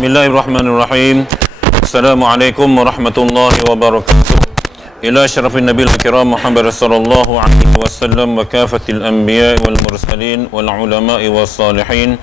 Bismillahirrahmanirrahim. Assalamualaikum warahmatullahi wabarakatuh. Ila syarafin nabiyil kiram Muhammad sallallahu alaihi wasallam wa kafatil anbiya wal mursalin wal ulama'i was salihin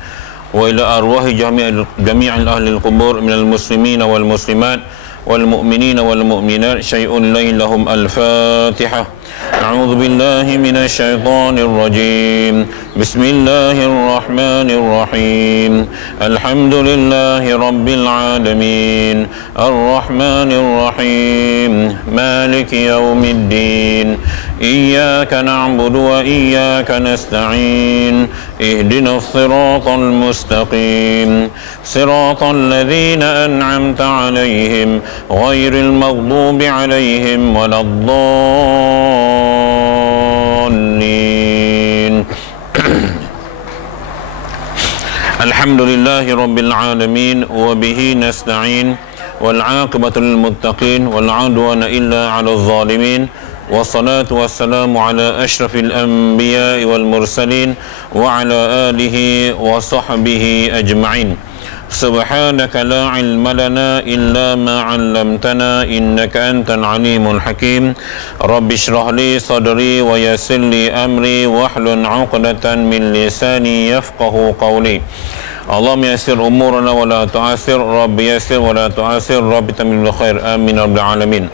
wa ila arwahi jami'il ahli al-qubur minal muslimin wal muslimat wal mu'minin wal mu'minat syai'un lahum al-Fatihah. A'udzu billahi minasy syaithanir rajim. Bismillahirrahmanirrahim. Alhamdulillahi rabbil alamin. Arrahmanir rahim. Maliki yaumiddin. Iyyaka na'budu wa iyyaka nasta'in. Ihdinas siratal mustaqim. Siratal ladzina an'amta 'alaihim ghairil maghdubi 'alaihim waladdallin. Alhamdulillahi rabbil alamin wa bihi nasta'in wal 'aqibatu lil muttaqin wal 'udwana illa 'alal zalimin. Wassalatu wassalamu ala asyrafil anbiya'i wal mursalin wa ala alihi wa sahbihi ajma'in. Subhanaka la ilma lana illa ma 'allamtana innaka antal alimul hakim. Rabbi shrah li sadri wa yassir li amri wahlul 'uqdatan min lisani yafqahu qawli. Allahumma yassir umurana wa la tu'assir. Rabbi yassir wa la tu'assir. Rabbi tamim bil khair. Amin ya rabbal alamin.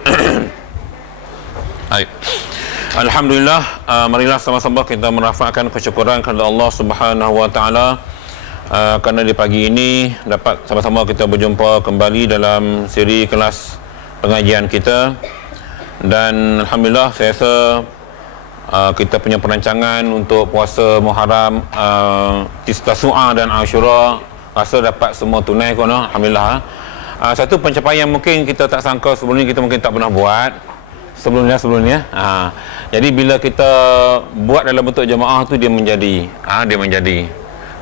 Baik. Alhamdulillah, marilah sama-sama kita merafakkan kesyukuran kepada Allah Subhanahu wa taala kerana di pagi ini dapat sama-sama kita berjumpa kembali dalam siri kelas pengajian kita. Dan alhamdulillah saya rasa kita punya perancangan untuk puasa Muharram, Tasu'a dan Ashura rasa dapat semua tunai kon. Alhamdulillah. Satu pencapaian mungkin kita tak sangka sebelum ni, kita mungkin tak pernah buat sebelumnya. Jadi bila kita buat dalam bentuk jemaah tu dia menjadi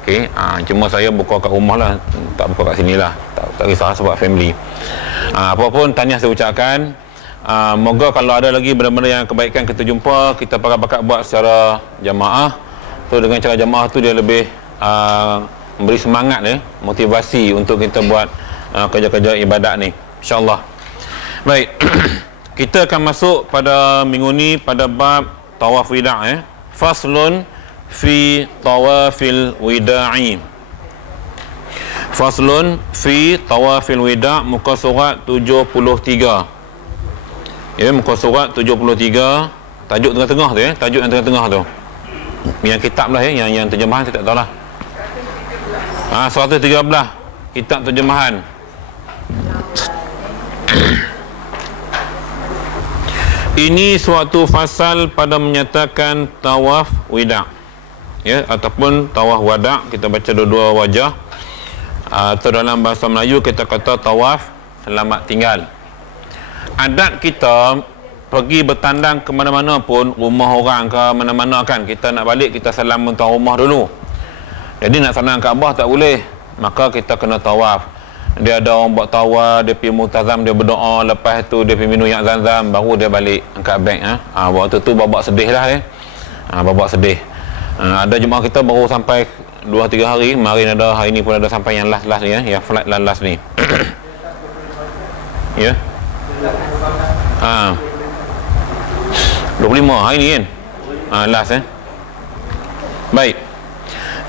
okey. Cuma saya buka kat rumah lah, tak buka kat sini lah, tak risau sebab family. Apapun tahniah saya ucapkan. Moga kalau ada lagi benda-benda yang kebaikan kita jumpa, kita bakat buat secara jemaah tu. Dengan cara jemaah tu dia lebih memberi semangat, motivasi untuk kita buat kerja-kerja ibadat ni, insyaAllah. Baik. Kita akan masuk pada minggu ni pada bab tawaf wida'. Faslun fi tawafil wida'i. Faslun fi tawafil wida', muka surat 73. Muka surat 73. Tajuk tengah-tengah tu, tajuk yang tengah-tengah tu. Yang kitab lah, yang terjemahan saya tak tahulah. 113 kitab terjemahan. Ini suatu fasal pada menyatakan tawaf wida', ataupun tawaf wada'. Kita baca dua-dua wajah. Atau dalam bahasa Melayu kita kata tawaf selamat tinggal. Adat kita pergi bertandang ke mana-mana pun, rumah orang ke mana-mana kan, kita nak balik kita salam tuan rumah dulu. Jadi nak salam Kaabah tak boleh, maka kita kena tawaf. Dia ada orang buat tawaf, dia pergi multazam, dia berdoa, lepas tu dia pergi minum yang zam-zam, baru dia balik angkat beg. Waktu tu babak sedih lah. Babak sedih. Ada jemaah kita baru sampai 2-3 hari. Kemarin ada, hari ni pun ada sampai yang last ni, yang flight last ni. Ya. 25 hari ni kan. Last Baik.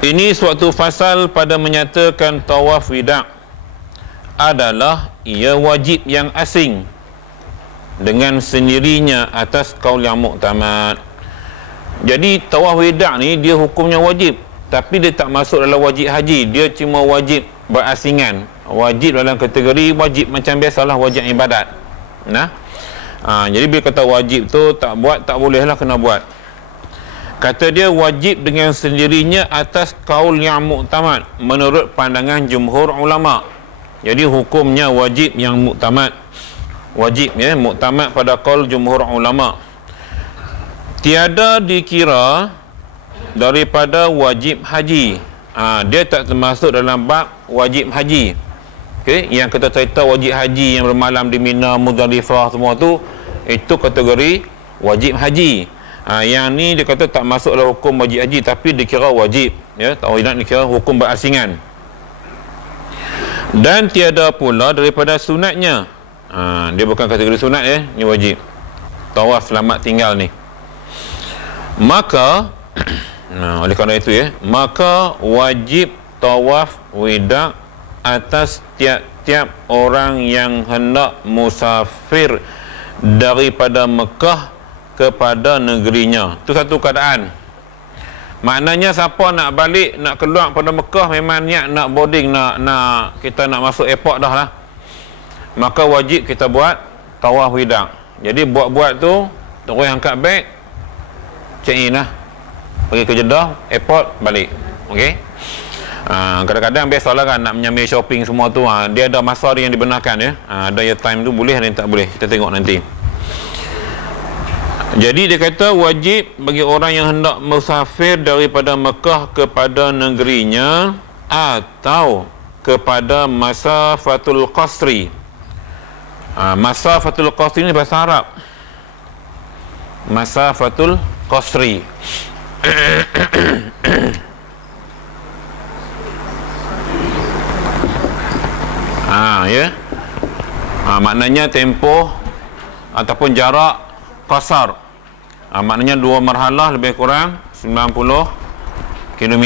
Ini suatu fasal pada menyatakan tawaf wida' adalah ia wajib yang asing dengan sendirinya atas kaul yang muktamad. Jadi tawaf wida' ni dia hukumnya wajib, tapi dia tak masuk dalam wajib haji. Dia cuma wajib berasingan, wajib dalam kategori wajib macam biasalah wajib ibadat. Jadi bila kata wajib tu tak buat tak boleh lah, kena buat. Kata dia wajib dengan sendirinya atas kaul yang muktamad menurut pandangan jumhur ulama. Jadi hukumnya wajib yang muktamad. Wajib muktamad pada kaul jumhur ulama. Tiada dikira daripada wajib haji. Dia tak termasuk dalam bab wajib haji. Okey, yang kita cerita wajib haji yang bermalam di Mina, Muzdalifah semua tu, itu kategori wajib haji. Yang ni dia kata tak masuk dalam hukum wajib haji, tapi dikira wajib. Tawaf wida' dikira hukum berasingan. Dan tiada pula daripada sunatnya. Dia bukan kategori sunat ni wajib. Tawaf selamat tinggal ni. Maka oleh kerana itu maka wajib tawaf wida atas tiap-tiap orang yang hendak musafir daripada Mekah kepada negerinya. Itu satu keadaan. Maknanya siapa nak balik, nak keluar pada Mekah, memang niat nak boarding, nak kita nak masuk airport dah lah, maka wajib kita buat tawaf wida. Jadi buat tu terus angkat beg, check in lah, pergi ke Jeddah, airport, balik. Okey. Kadang-kadang biasalah kan nak menyambil shopping semua tu, dia ada masa dia yang dibenarkan ada yang time tu boleh, ada yang tak boleh, kita tengok nanti. Jadi dia kata wajib bagi orang yang hendak musafir daripada Mekah kepada negerinya atau kepada masafatul qasri. Masafatul qasri ni bahasa Arab. Masafatul qasri. Maknanya tempoh ataupun jarak qasar. Maknanya 2 marhalah lebih kurang 90 km.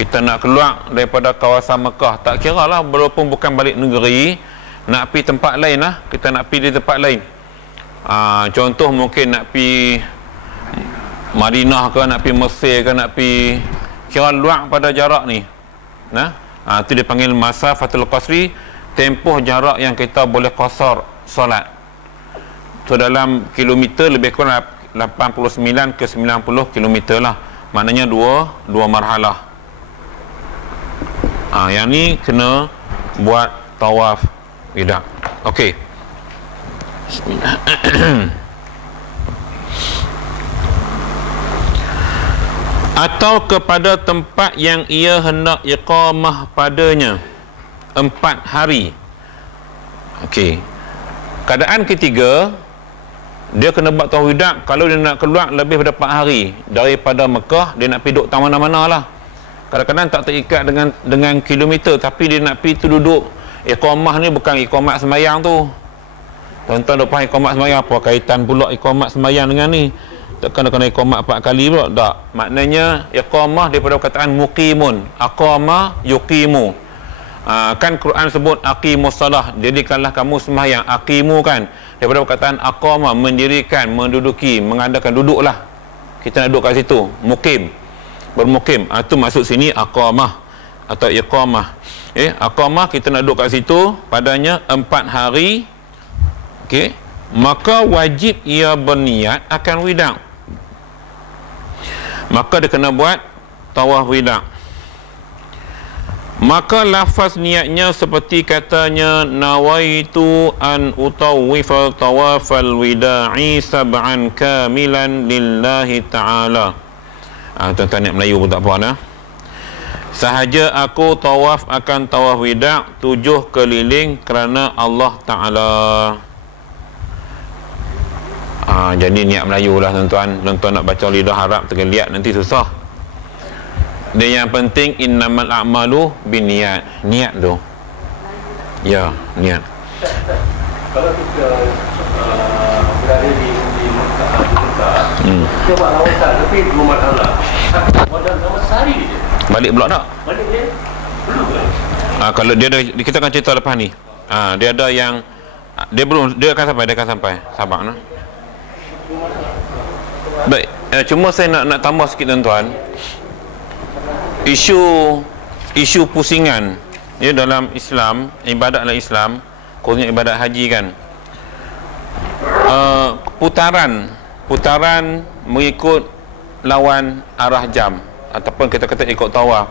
Kita nak keluar daripada kawasan Mekah, tak kira lah, walaupun bukan balik negeri, nak pergi tempat lain lah, kita nak pergi di tempat lain. Contoh mungkin nak pergi Madinah ke, nak pergi Mesir ke, nak pergi, kira luar pada jarak ni. Itu dipanggil masafatul qasri, tempoh jarak yang kita boleh qasar solat. So dalam kilometer lebih kurang 89 ke 90 kilometer lah. Maknanya dua marhalah. Yang ni kena buat tawaf wida. Okey. Bismillah. Atau kepada tempat yang ia hendak iqamah padanya 4 hari. Okey. Keadaan ketiga, dia kena buat tawaf wida kalau dia nak keluar lebih daripada 4 hari daripada Mekah. Dia nak pergi duduk mana-mana lah. Kadang-kadang tak terikat dengan kilometer, tapi dia nak pergi tu duduk. Iqamah ni bukan iqamah sembahyang tu. Tuan-tuan dah faham iqamah sembahyang, apa kaitan pula iqamah sembahyang dengan ni? Takkan kena iqamah 4 kali pula? Tak. Maknanya iqamah daripada perkataan muqimun. Aqama yuqimu. Kan Quran sebut aqimus salah, jadikanlah kamu sembahyang. Aqimu kan daripada perkataan aqama, mendirikan, menduduki, mengadakan, duduklah. Kita nak duduk kat situ, mukim, bermukim. Itu maksud sini aqamah atau iqamah. Aqamah, kita nak duduk kat situ padanya 4 hari. Okey, maka wajib ia berniat akan wida. Maka dia kena buat tawaf wida. Maka lafaz niatnya seperti katanya nawaitu an utawwifa tawafal wida'i sab'an kamilan lillahi ta'ala. Tuan-tuan niat Melayu pun tak apa nah. Sahaja aku tawaf akan tawaf wida' 7 keliling kerana Allah Ta'ala. Jadi niat Melayu lah tuan-tuan. Tuan-tuan nak baca lidah Arab tergeliat nanti susah. Dan yang penting innamal a'malu binniyat. Niat tu. Ya, niat. Kalau kita berada di Mekah, kita buat lawatan tapi belum marhalah. Pada nama sehari je. Balik pula tak? Balik dia belum kan? Kalau dia ada, kita akan cerita lepas ni. Dia ada yang dia belum, dia akan sampai, sabar nah. Baik, cuma saya nak tambah sikit tuan-tuan. Isu pusingan dalam Islam, ibadat dalam Islam, khususnya ibadat haji kan, putaran mengikut lawan arah jam, ataupun kita kata ikut tawaf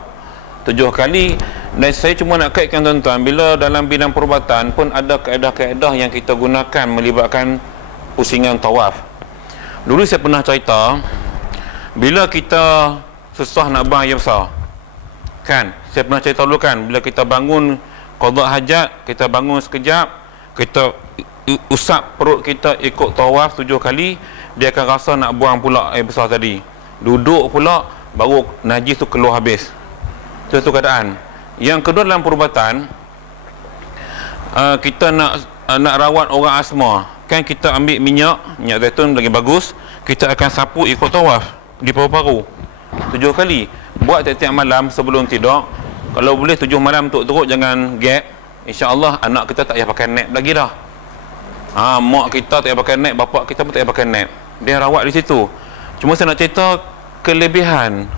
7 kali. Dan saya cuma nak kaitkan tuan-tuan, bila dalam bidang perubatan pun ada kaedah-kaedah yang kita gunakan melibatkan pusingan tawaf. Dulu saya pernah cerita, bila kita susah nak buang air besar kan, saya pernah cerita dulu kan, bila kita bangun qada hajat, kita bangun sekejap, kita usap perut kita ikut tawaf 7 kali, dia akan rasa nak buang pula air besar tadi, duduk pula baru najis tu keluar habis. Itu keadaan. Yang kedua dalam perubatan, kita nak rawat orang asma, kan kita ambil minyak zaitun lagi bagus, kita akan sapu ikut tawaf di paru-paru 7 kali. Buat tiap-tiap malam sebelum tidur. Kalau boleh 7 malam turut-turut, jangan gap. InsyaAllah anak kita tak payah pakai nap lagi dah. Mak kita tak payah pakai nap, bapak kita pun tak payah pakai nap. Dia rawat di situ. Cuma saya nak cerita kelebihan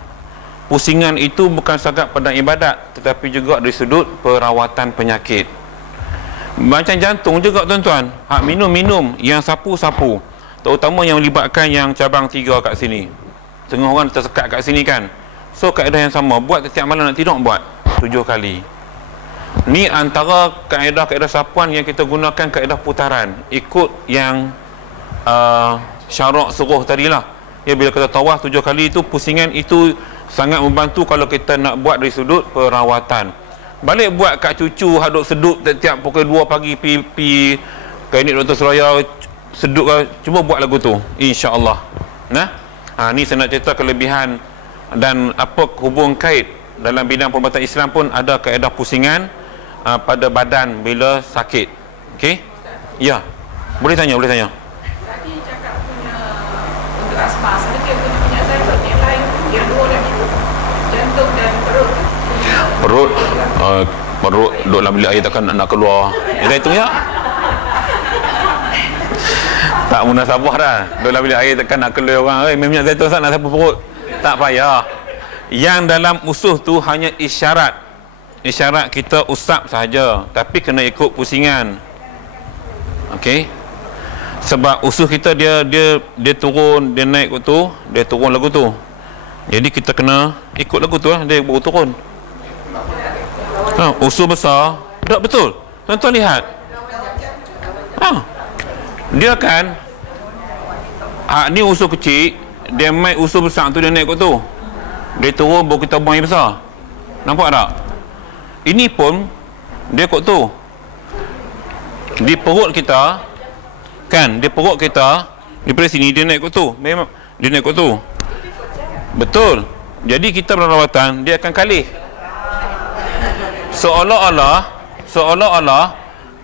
pusingan itu bukan sahaja pada ibadat, tetapi juga dari sudut perawatan penyakit. Macam jantung juga tuan-tuan. Minum-minum, yang sapu-sapu, terutama yang melibatkan yang cabang 3 kat sini. Tengah orang tersekat kat sini kan. So kaedah yang sama, buat setiap malam nak tidur, buat 7 kali. Ni antara kaedah-kaedah sapuan yang kita gunakan, kaedah putaran, ikut yang syarak suruh tadilah. Ya, bila kita tawaf 7 kali itu, pusingan itu sangat membantu kalau kita nak buat dari sudut perawatan. Balik buat kat cucu haduk sedut setiap pukul 2 pagi pi klinik Dr. Suraya sedut, cuba buat lagu tu, insya-Allah. Ni saya nak cerita kelebihan dan apa hubung kait dalam bidang perubatan Islam pun ada kaedah pusingan pada badan bila sakit. Okey? Ya. Boleh tanya. Tadi cakap punya untuk asma, sebenarnya punya penyakit yang lain, yang dua lagi, jantung dan perut. Perut duduk dalam bilik air takkan nak keluar. Itu ya. Tak munasabah dah. Duduk dalam bilik air takkan nak keluar orang. Minyak zaitun nak sapu perut. Tak payah. Yang dalam usuh tu hanya isyarat. Isyarat kita usap sahaja, tapi kena ikut pusingan. Okey? Sebab usuh kita dia turun, dia naik tu, dia turun lagu tu. Jadi kita kena ikut lagu tu, dia baru turun. Usuh besar, tak betul. Tuan-tuan lihat. Dia kan ni usuh kecil, dia main usuh besar tu, dia naik kat tu. Dia turun baru kita buang yang besar. Nampak tak? Ini pun dia kot tu. Di perut kita kan, di perut kita daripada sini dia naik kot tu. Memang dia naik kot tu. Betul. Jadi kita berawatan dia akan kalih. Seolah-olah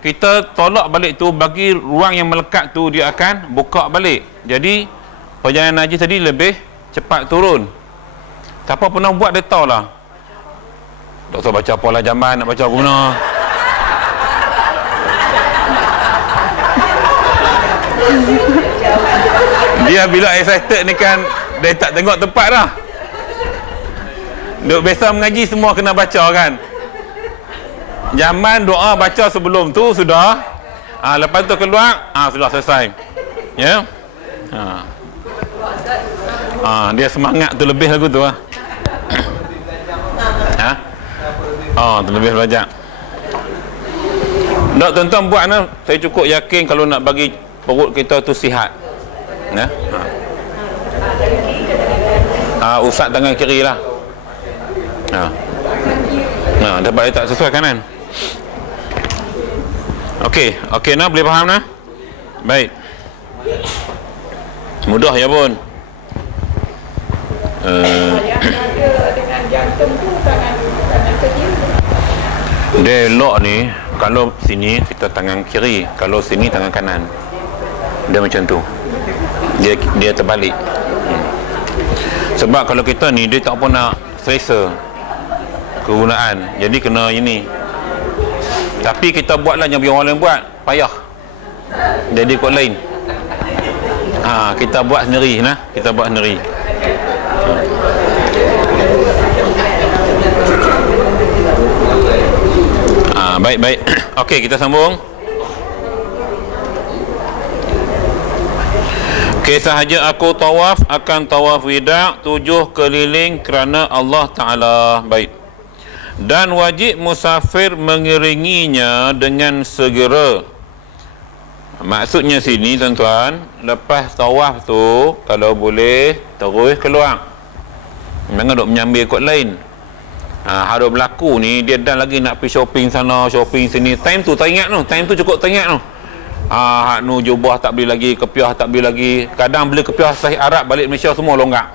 kita tolak balik tu, bagi ruang yang melekat tu dia akan buka balik. Jadi perjalanan najis tadi lebih cepat turun. Siapa pernah buat dia tahu lah. Doktor baca apa lah zaman nak baca guna. Dia bila excited ni kan, dia tak tengok tempat dah. Duk biasa mengaji semua kena baca kan. Zaman doa baca sebelum tu sudah. Lepas tu keluar, sudah selesai. Ya. Dia semangat tu lebih lagu tu lah. Terlebih belajar. Tak, tuan-tuan buat ni, saya cukup yakin kalau nak bagi perut kita tu sihat. Usap tangan kiri lah. Dapat dia tak sesuai kanan. Okey, nah boleh faham nah? Baik. Mudah ya pun. Yang ada dengan jantung tu tangan kiri. Dia elok ni, kalau sini kita tangan kiri, kalau sini tangan kanan. Dia macam tu. Dia terbalik. Sebab kalau kita ni, dia tak pun nak selesa kegunaan. Jadi kena ini. Tapi kita buatlah, yang biar orang lain buat, payah. Jadi kot lain. Kita buat sendiri nah. Kita buat sendiri. Baik. Okey, kita sambung. Okey, sahaja aku tawaf akan tawaf wida' 7 keliling kerana Allah Ta'ala. Baik. Dan wajib musafir mengiringinya dengan segera. Maksudnya sini tuan-tuan, lepas tawaf tu kalau boleh terus keluar. Jangan duk menyambil kot lain. Ada berlaku ni, dia dah lagi nak pergi shopping sana, shopping sini. Time tu tak ingat tu, time tu cukup tak ingat tu. Hak nu jubah tak beli lagi, kepiah tak beli lagi. Kadang beli kepiah Sahih Arab balik Malaysia semua longgak.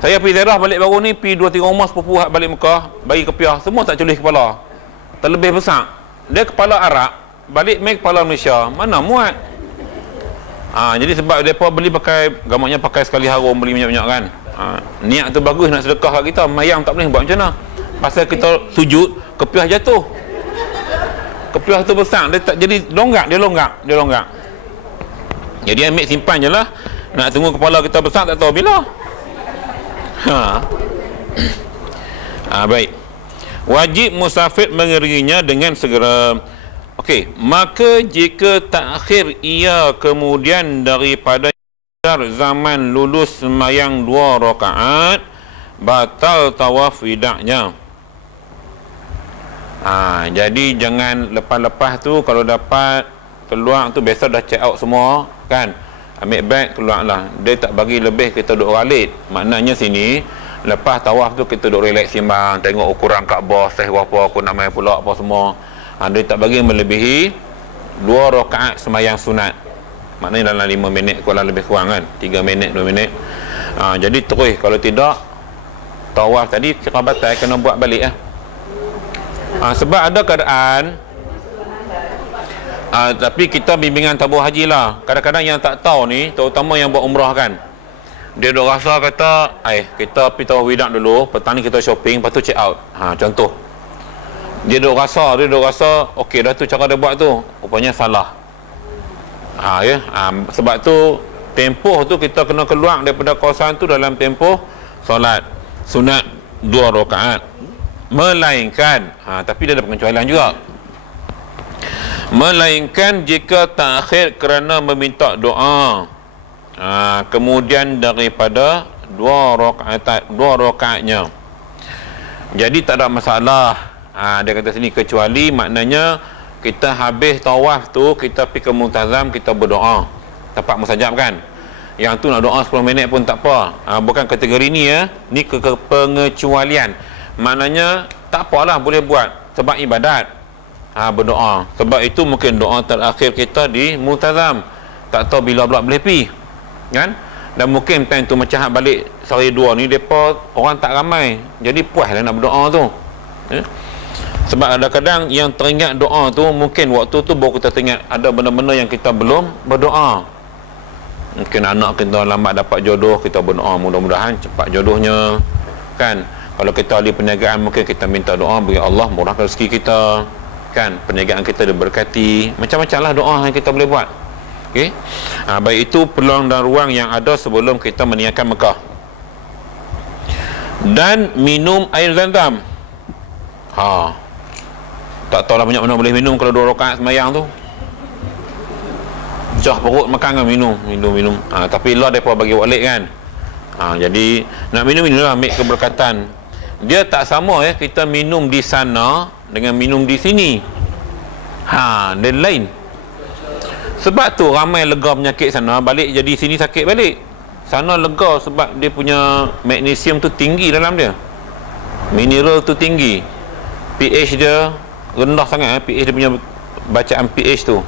Saya pergi ziarah balik baru ni, pergi 2-3 rumah sepupu balik Mekah, bagi kepiah, semua tak culih kepala. Terlebih besar. Dia kepala Arab, balik main kepala Malaysia, mana muat? Jadi sebab mereka beli pakai, gamaknya pakai sekali harum, beli banyak-banyak kan. Niat tu bagus nak sedekah kat kita, mayang tak boleh buat macam mana? Pasal kita sujud, kepiah jatuh. Kepiah tu besar, dia tak jadi longgak, dia longgak. Jadi ambil simpan je lah. Nak tunggu kepala kita besar tak tahu bila. Baik. Wajib musafir mengerinya dengan segera. Okey, maka jika takhir ia kemudian daripada zaman lulus sembahyang 2 rakaat, batal tawaf widaknya. Jadi jangan lepas-lepas tu, kalau dapat keluar tu biasa dah check out semua kan, ambil beg keluarlah, dia tak bagi lebih, kita duduk ralit. Maknanya sini lepas tawaf tu kita duduk relax simbang, tengok ukuran Kaabah saiz berapa, aku nak main pula apa semua. Dia tak bagi melebihi 2 rakaat sembahyang sunat. Maknanya dalam 5 minit kurang lebih kurang kan, 3 minit 2 minit. Jadi terus, kalau tidak tawaf tadi kira batal, kena buat balik sebab ada keadaan tapi kita bimbingan tabur haji lah. Kadang-kadang yang tak tahu ni, terutama yang buat umrah kan, dia duk rasa kata, kita pergi tawaf widak dulu, petang ni kita shopping, lepas tu check out. Contoh, dia duk rasa okey dah tu cara dia buat tu, rupanya salah. Sebab tu tempoh tu kita kena keluar daripada kawasan tu dalam tempoh solat sunat 2 rakaat. Melainkan tapi dia ada pengecualian juga. Melainkan jika takhir kerana meminta doa, kemudian daripada 2 rakaatnya, jadi tak ada masalah. Dia kata sini kecuali maknanya kita habis tawaf tu, kita pergi ke multazam, kita berdoa tempat mustajab kan. Yang tu nak doa 10 minit pun tak apa. Bukan kategori ni ni ke pengecualian. Maknanya tak apalah, boleh buat sebab ibadat. Berdoa. Sebab itu mungkin doa terakhir kita di multazam. Tak tahu bila pula boleh pergi. Kan? Dan mungkin time tu macam balik sehari 2 ni, depa orang tak ramai. Jadi puaslah nak berdoa tu. Sebab ada kadang yang teringat doa tu, mungkin waktu tu baru kita teringat ada benda-benda yang kita belum berdoa. Mungkin anak kita lambat dapat jodoh, kita berdoa mudah-mudahan cepat jodohnya kan. Kalau kita ahli perniagaan, mungkin kita minta doa bagi Allah murahkan rezeki kita kan, perniagaan kita diberkati. Macam-macam lah doa yang kita boleh buat. Okey. Baik, itu peluang dan ruang yang ada sebelum kita meninggalkan Mekah. Dan minum air Zam-Zam. Tak tahulah banyak mana boleh minum kalau 2 rakaat sembahyang tu. Pecah perut makan kan, minum. Tapi lah mereka bagi walik kan. Jadi nak minum lah, ambil keberkatan. Dia tak sama kita minum di sana dengan minum di sini. Dia lain. Sebab tu ramai lega penyakit sana, balik jadi sini sakit balik. Sana lega sebab dia punya magnesium tu tinggi dalam dia, mineral tu tinggi, pH dia rendah sangat. pH dia punya bacaan pH tu.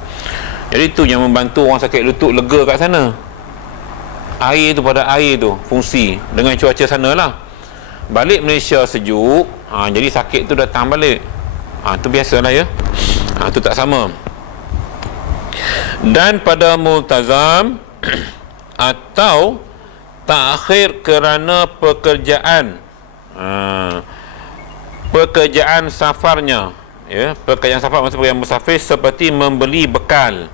Jadi tu yang membantu orang sakit lutut lega kat sana. Air tu, pada air tu fungsi dengan cuaca sana lah. Balik Malaysia sejuk, jadi sakit tu datang balik. Tu biasalah tu tak sama. Dan pada multazam atau takhir kerana pekerjaan safarnya, pekerjaan safar maksudnya musafir, seperti membeli bekal.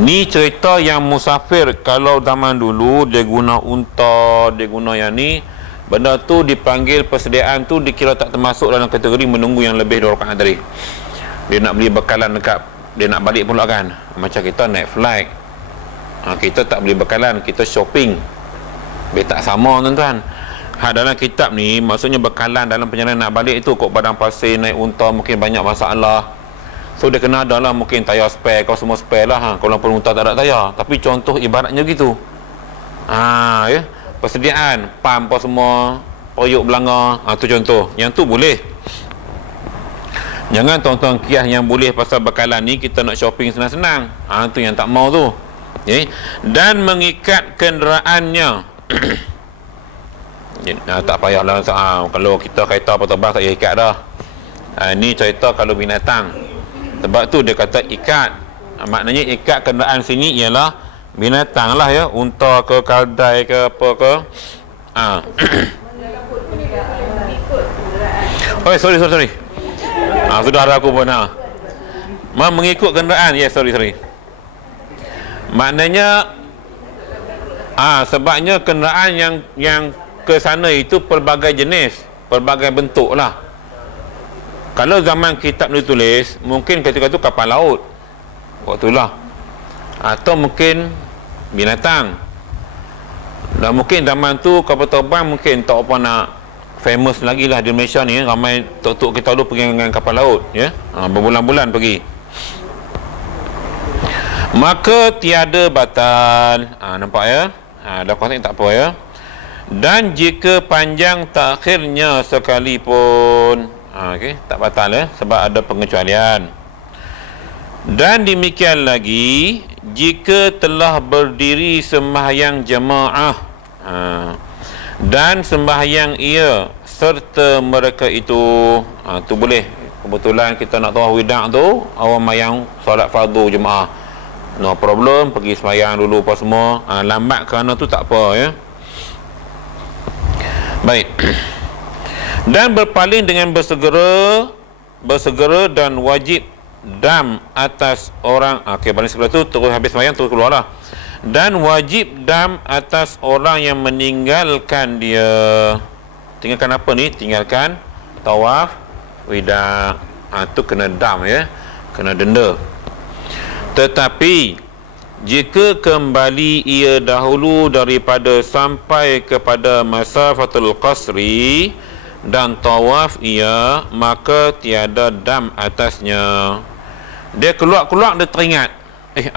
Ni cerita yang musafir. Kalau zaman dulu dia guna unta, dia guna yang ni, benda tu dipanggil persediaan tu dikira tak termasuk dalam kategori menunggu yang lebih 2 rakaat tadi. Dia nak beli bekalan dekat, dia nak balik pula kan. Macam kita naik flight, kita tak beli bekalan, kita shopping. Dia tak sama tuan-tuan. Dalam kitab ni maksudnya bekalan dalam perjalanan nak balik itu, kok padang pasir naik unta mungkin banyak masalah. So dia kena ada lah mungkin tayar spare, kau semua spare lah. Kalau pun unta tak ada tayar. Tapi contoh ibaratnya gitu. Persediaan pam apa semua, periuk belanga, tu contoh. Yang tu boleh. Jangan tuan-tuan kias yang boleh pasal bekalan ni kita nak shopping senang-senang. Tu yang tak mau tu. Dan mengikat kenderaannya. Tak payahlah kalau kita kereta apa terbang tak payah ikat dah. Ni cerita kalau binatang. Sebab tu dia kata ikat. Maknanya ikat kenderaan sini ialah binatang lah ya, unta ke, kaldai ke, apa ke. Oh, sorry. Sudah ada aku pun. Mengikut kenderaan. Sorry. Maknanya sebabnya kenderaan yang ke sana itu pelbagai jenis, pelbagai bentuk lah. Kalau zaman kitab ditulis, mungkin ketika itu kapal laut waktulah, atau mungkin binatang. Dan mungkin zaman tu kapal terbang mungkin tak apa nak famous lagi lah di Malaysia ni. Ramai tok-tok kita dulu pergi dengan kapal laut ya, berbulan-bulan pergi. Maka tiada batal. Nampak ya? Dah kuasa tak apa ya. Dan jika panjang takhirnya sekalipun, tak batal ya, sebab ada pengecualian. Dan demikian lagi jika telah berdiri sembahyang jemaah dan sembahyang ia serta mereka itu, tu boleh. Kebetulan kita nak tawaf wida' tu awam mayang solat fardu jemaah, no problem, pergi sembahyang dulu apa semua. Lambat kerana tu tak apa ya. Baik. Dan berpaling dengan bersegera dan wajib dam atas orang. Paling segera tu terus habis sembahyang terus keluar lah. Dan wajib dam atas orang yang meninggalkan dia. Tinggalkan apa ni? Tinggalkan tawaf wida'. Tu kena dam ya, kena denda. Tetapi jika kembali ia dahulu daripada sampai kepada masafatul qasri dan tawaf ia, maka tiada dam atasnya. Dia keluar dia teringat,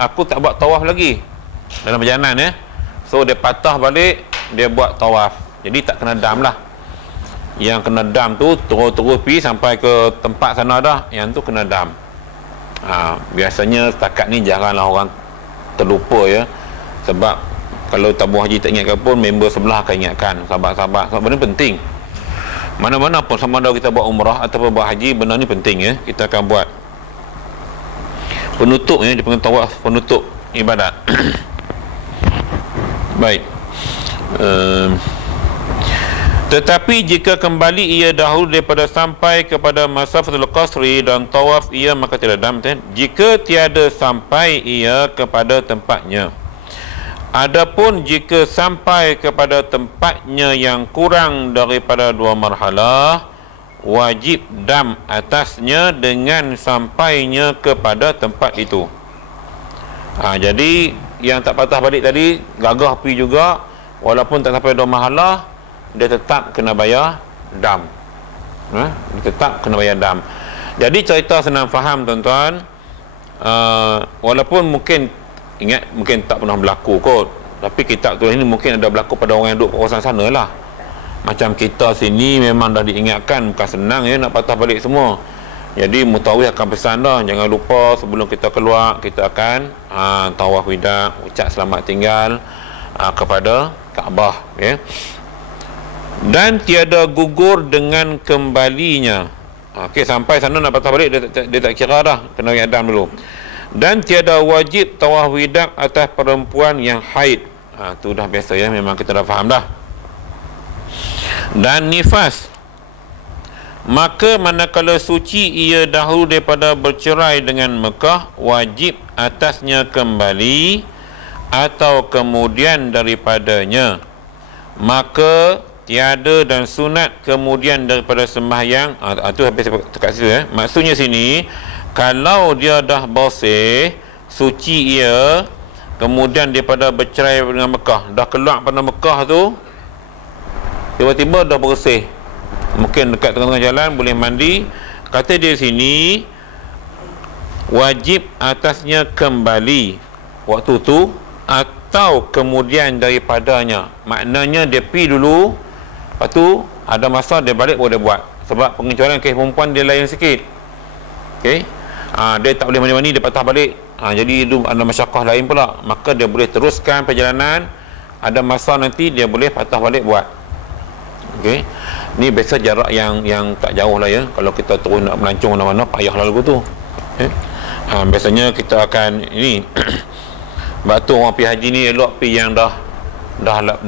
aku tak buat tawaf lagi dalam perjalanan ya. So dia patah balik, dia buat tawaf. Jadi tak kena dam lah. Yang kena dam tu terus pergi sampai ke tempat sana dah, yang tu kena dam. Biasanya setakat ni jaranglah orang terlupa ya. Sebab kalau tabung haji tak ingatkan pun, member sebelah akan ingatkan, sahabat-sahabat. Sebab benda penting. Mana-mana pun, sama ada kita buat umrah ataupun buat haji, benda ni penting ya. Kita akan buat penutup ya, dipanggil tawaf penutup ibadat. Baik. Tetapi jika kembali ia dahulu daripada sampai kepada masafatul qasri dan tawaf ia, maka tidak dam. Jika tiada sampai ia kepada tempatnya. Adapun jika sampai kepada tempatnya yang kurang daripada 2 marhalah, wajib dam atasnya dengan sampainya kepada tempat itu. Jadi yang tak patah balik tadi gagah pergi juga, walaupun tak sampai 2 marhalah, dia tetap kena bayar dam. Dia tetap kena bayar dam. Jadi cerita senang faham tuan-tuan. Walaupun mungkin ingat, mungkin tak pernah berlaku kot, tapi kitab tulis ni mungkin ada berlaku pada orang yang duduk kawasan sana lah. Macam kita sini memang dah diingatkan, bukan senang ya nak patah balik semua. Jadi mutawif akan pesan dah, jangan lupa sebelum kita keluar, kita akan tawaf wida', ucap selamat tinggal kepada Kaabah ya. Dan tiada gugur dengan kembalinya. Sampai sana nak patah balik, dia tak kira dah, kena adam dulu. Dan tiada wajib tawaf wida' atas perempuan yang haid. Tu dah biasa ya, memang kita dah faham dah. Dan nifas, maka manakala suci ia dahulu daripada bercerai dengan Mekah, wajib atasnya kembali atau kemudian daripadanya. Maka tiada dan sunat kemudian daripada sembahyang. Itu habis dekat situ ya. Maksudnya sini, kalau dia dah bersih, suci ia, kemudian daripada bercerai dengan Mekah, dah keluar pada Mekah tu, tiba-tiba dah bersih, mungkin dekat tengah-tengah jalan boleh mandi, kata dia sini wajib atasnya kembali waktu tu atau kemudian daripadanya. Maknanya dia pergi dulu, lepas tu ada masa dia balik boleh buat. Sebab pengecualian kes perempuan dia lain sikit. Dia tak boleh mandi-mandi, dia patah balik. Jadi itu ada masyarakat lain pula. Maka dia boleh teruskan perjalanan ada masa nanti dia boleh patah balik buat. Okey. Ni biasa jarak yang tak jauh lah ya. Kalau kita turun nak melancong mana-mana payah lagu tu. Biasanya kita akan ini sebab tu orang pergi haji ni elok pergi yang dah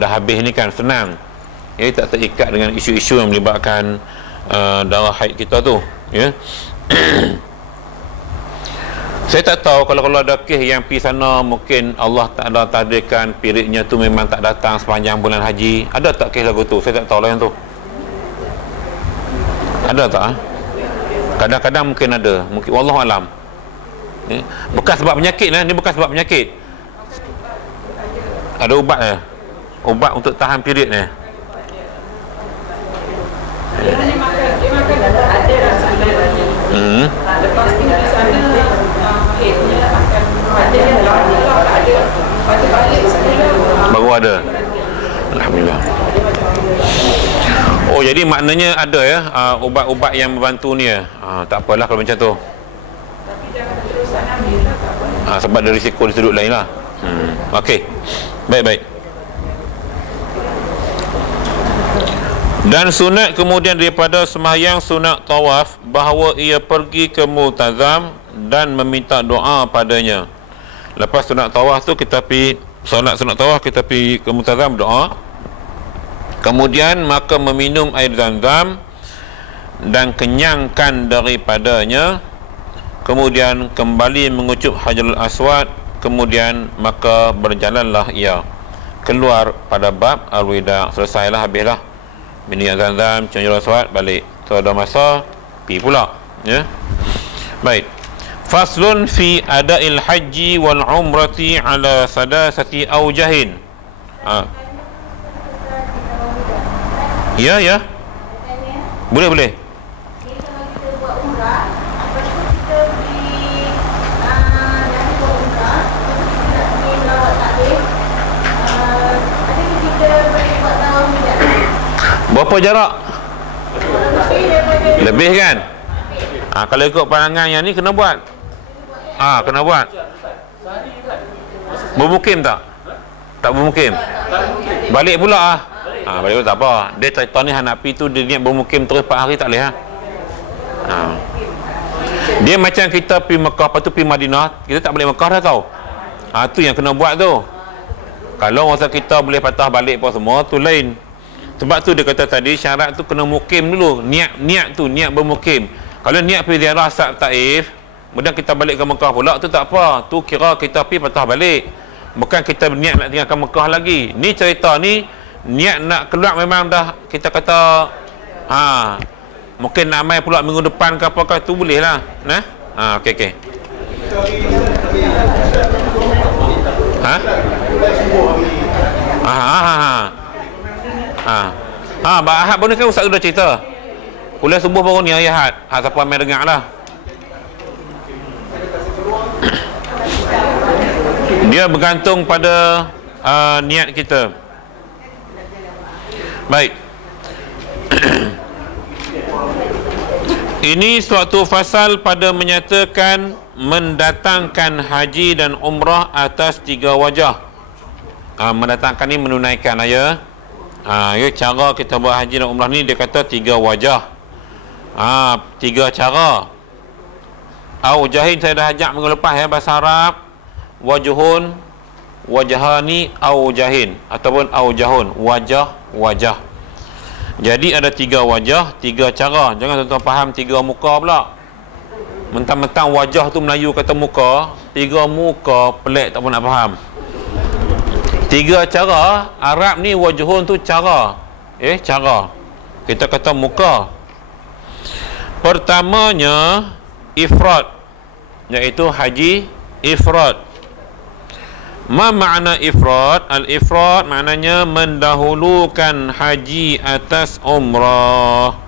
habis ni kan, senang. Tak terikat dengan isu-isu yang melibatkan darah haid kita tu, ya. Saya tak tahu kalau ada kes yang pergi sana mungkin Allah Ta'ala takdirkan periodnya tu memang tak datang sepanjang bulan haji. Ada tak kes lagu tu? Saya tak tahu lah yang tu. Ada tak? Kadang-kadang mungkin ada, mungkin wallahualam. Bekas sebab penyakit lah, ni bekas sebab penyakit. Ada ubat ubat untuk tahan period ni. Dia makan ada rasa lagi. Lepas tinggal di sana headnya akan ada pada balik sekolah baru ada. Alhamdulillah. Oh, jadi maknanya ada ya ubat-ubat yang membantu ni ya. Tak apalah kalau macam tu. Tapi jangan terusan ambil lah, tak apa. Sebab ada risiko di sudut lain lah. Okey. Baik-baik. Dan sunat kemudian daripada sembahyang sunat tawaf bahawa ia pergi ke multazam dan meminta doa padanya. Lepas sunat tawaf tu kita pergi solat sunat tawaf, kita pergi ke multazam doa. Kemudian maka meminum air zam-zam dan kenyangkan daripadanya. Kemudian kembali mengucup Hajarul Aswad. Kemudian maka berjalanlah ia keluar pada bab al-wida. Selesailah, habislah minum zam-zam, Hajarul Aswad, balik. So ada masa pergi pula, ya. Baik. Faslun fi ada'il haji wal umrati ala sadasati aujahin. Ya. Boleh. Berapa jarak? Lebih kan? Kalau ikut pandangan yang ni kena buat. Kena buat. Bermukim tak? Tak bermukim. Balik pula balik pula tak apa. Dia cerita ni Hanafi tu dia niat bermukim terus 4 hari tak boleh Dia macam kita pergi Mekah, lepas tu pergi Madinah, kita tak balik Mekah dah tau. Tu yang kena buat tu. Kalau masa kita boleh patah balik apa semua tu lain. Sebab tu dia kata tadi syarat tu kena mukim dulu. Niat tu, niat bermukim. Kalau niat pergi ziarah Sa'ab Taif, kemudian kita balik ke Mekah pula, tu tak apa. Tu kira kita pergi patah balik. Bukan kita niat nak tinggalkan Mekah lagi. Ni cerita ni niat nak keluar memang dah kita kata mungkin nak mai pula minggu depan ke apakah, tu boleh lah. Okey. Mbak Ahad pun kan Ustaz sudah cerita. Kuliah subuh baru ni hari Ahad. Siapa main dengar lah. Dia bergantung pada niat kita. Baik. Ini suatu fasal pada menyatakan mendatangkan haji dan umrah atas 3 wajah. Mendatangkan ni menunaikan ya. Cara kita buat haji dan umrah ni dia kata 3 wajah. 3 cara. Aujahin saya dah ajak minggu lepas ya, bahasa Arab. Wajuhun, wajahani, aujahin ataupun aujahun, wajah. Jadi ada 3 wajah, 3 cara. Jangan tuan-tuan faham 3 muka pula. Mentang-mentang wajah tu Melayu kata muka, 3 muka pelik tak pun nak faham. 3 cara. Arab ni wajuhun tu cara. Cara. Kita kata muka. Pertamanya ifrad, iaitu haji ifrad. Ma makna ifrad? Al-ifrad maknanya mendahulukan haji atas umrah.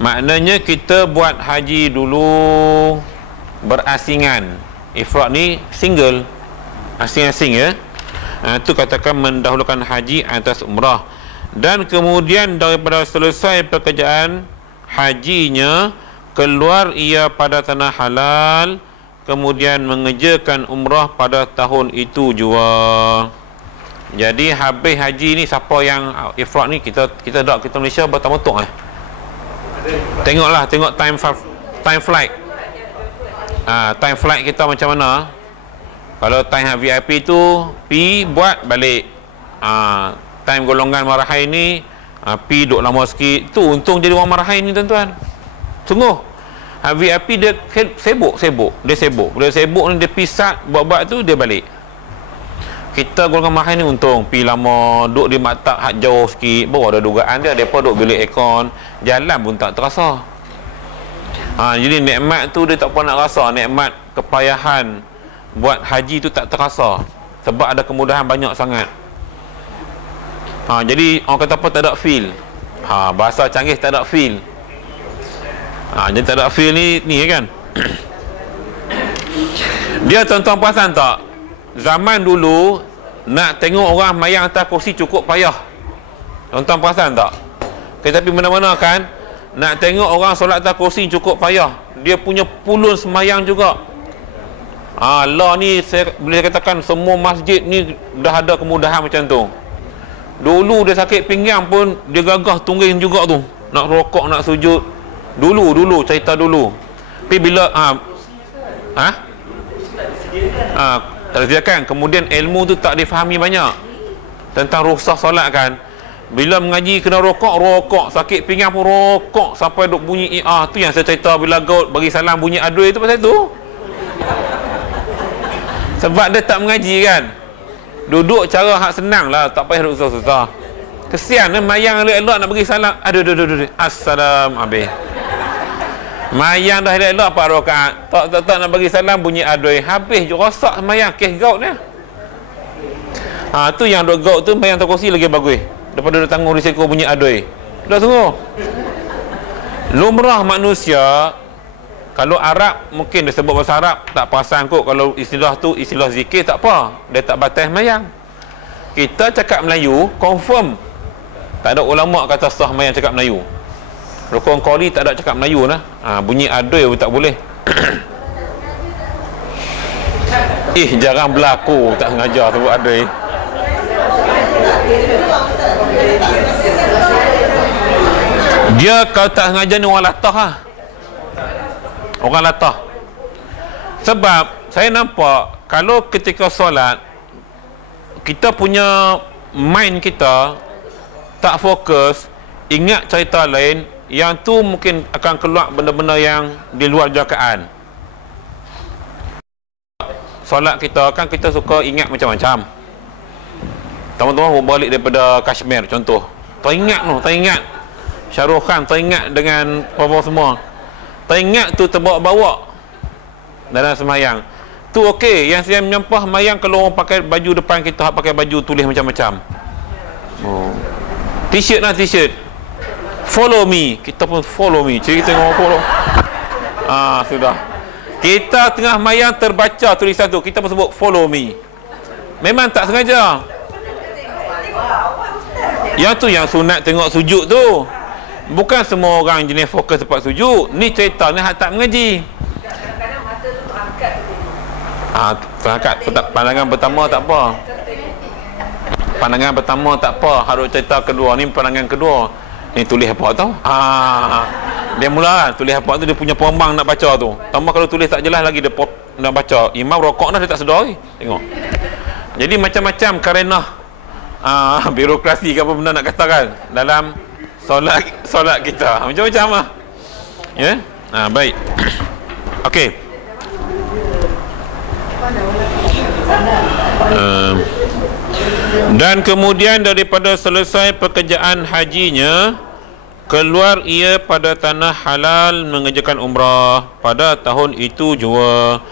Maknanya kita buat haji dulu berasingan. Ifrad ni single, asing-asing ya. Itu katakan mendahulukan haji atas umrah. Dan kemudian daripada selesai pekerjaan hajinya, keluar ia pada tanah halal, kemudian mengerjakan umrah pada tahun itu jua. Jadi habis haji ni, siapa yang ifrad ni, kita Malaysia bertamutuk tengoklah, tengok time flight. Time flight kita macam mana. Kalau time VIP tu pi buat balik. Time golongan marahin ni pi duduk lama sikit. Tu untung jadi orang marahin ni tuan-tuan. Sungguh VIP dia sibuk. Dia sibuk ni, dia pisat buat-buat tu, dia balik. Kita golongan marahin ni untung pi lama, duduk di maktab hak jauh sikit, baru ada dugaan dia. Mereka duduk bilik aircon, jalan pun tak terasa. Jadi nikmat tu dia tak pernah nak rasa. Nikmat kepayahan buat haji tu tak terasa, sebab ada kemudahan banyak sangat. Jadi orang kata apa, tak ada feel. Bahasa canggih, tak ada feel. Jadi tak ada feel ni kan. Dia tuan-tuan perasan tak, zaman dulu nak tengok orang mayang atas kursi cukup payah. Tuan-tuan perasan tak? Tapi mana-mana kan, nak tengok orang solat atas kursi cukup payah. Dia punya pulun semayang juga. Allah ni saya boleh katakan semua masjid ni dah ada kemudahan macam tu. Dulu dia sakit pinggang pun dia gagah tungging juga tu, nak rokok, nak sujud. Dulu cerita dulu. Tapi bila tak disediakan, kemudian ilmu tu tak difahami banyak tentang rukhsah solat kan. Bila mengaji kena rokok, sakit pinggang pun rokok sampai duk bunyi tu yang saya cerita bila gaut bagi salam bunyi adui tu pasal tu. Sebab dia tak mengaji kan. Duduk cara hak senang lah, tak payah duduk susah-susah. Kesian mayang elok-elok nak bagi salam. Aduh. Assalam habis. Mayang dah elok-elok 4 rakaat. Tak nak bagi salam bunyi adui. Habis je rosak mayang, kes gaut ni. Tu yang duk gaut tu mayang atas kursi lagi bagus daripada dia tanggung risiko bunyi adui. Dah sungguh. Lumrah manusia, kalau Arab mungkin dia sebut bahasa Arab, tak perasan kot kalau istilah tu istilah zikir, tak apa, dia tak batas mayang. Kita cakap Melayu confirm, tak ada ulama kata sah mayang cakap Melayu. Rukun Qoli tak ada cakap Melayu lah. Bunyi adui pun tak boleh. Jarang berlaku tak sengaja sebut adui. Dia kalau tak sengaja ni orang latah lah. Orang latah. Sebab saya nampak kalau ketika solat kita punya mind kita tak fokus, ingat cerita lain, yang tu mungkin akan keluar benda-benda yang di luar jagaan. Solat kita kan kita suka ingat macam-macam. Teman-teman balik daripada Kashmir contoh, teringat Syahrul Khan, teringat dengan apa semua, teringat tu terbawa-bawa dalam semayang tu. Okey, yang saya menyampah mayang kalau orang pakai baju depan kita, pakai baju tulis macam-macam, t-shirt lah, t-shirt follow me, kita pun follow me, kita tengok follow. Sudah kita tengah mayang terbaca tulisan tu, kita pun sebut follow me. Memang tak sengaja. Yang tu yang sunat tengok sujud tu. Bukan semua orang jenis fokus tempat sujud. Ni cerita ni hak tak mengaji. Kadang-kadang mata tu angkat Terangkat pandangan pertama tak apa. Pandangan pertama tak apa, harus cerita kedua ni pandangan kedua. Ni tulis apa tau? Dia mula tulis apa tu, dia punya pembang nak baca tu. Tambah kalau tulis tak jelas lagi dia nak baca. Imam rokok dah dia tak sedar. Tengok. Jadi macam-macam karenah birokrasi ke apa benda nak katakan dalam solat kita. Macam-macam lah. Ya? Baik. Okey. Dan kemudian daripada selesai pekerjaan hajinya, keluar ia pada tanah halal mengerjakan umrah pada tahun itu jua.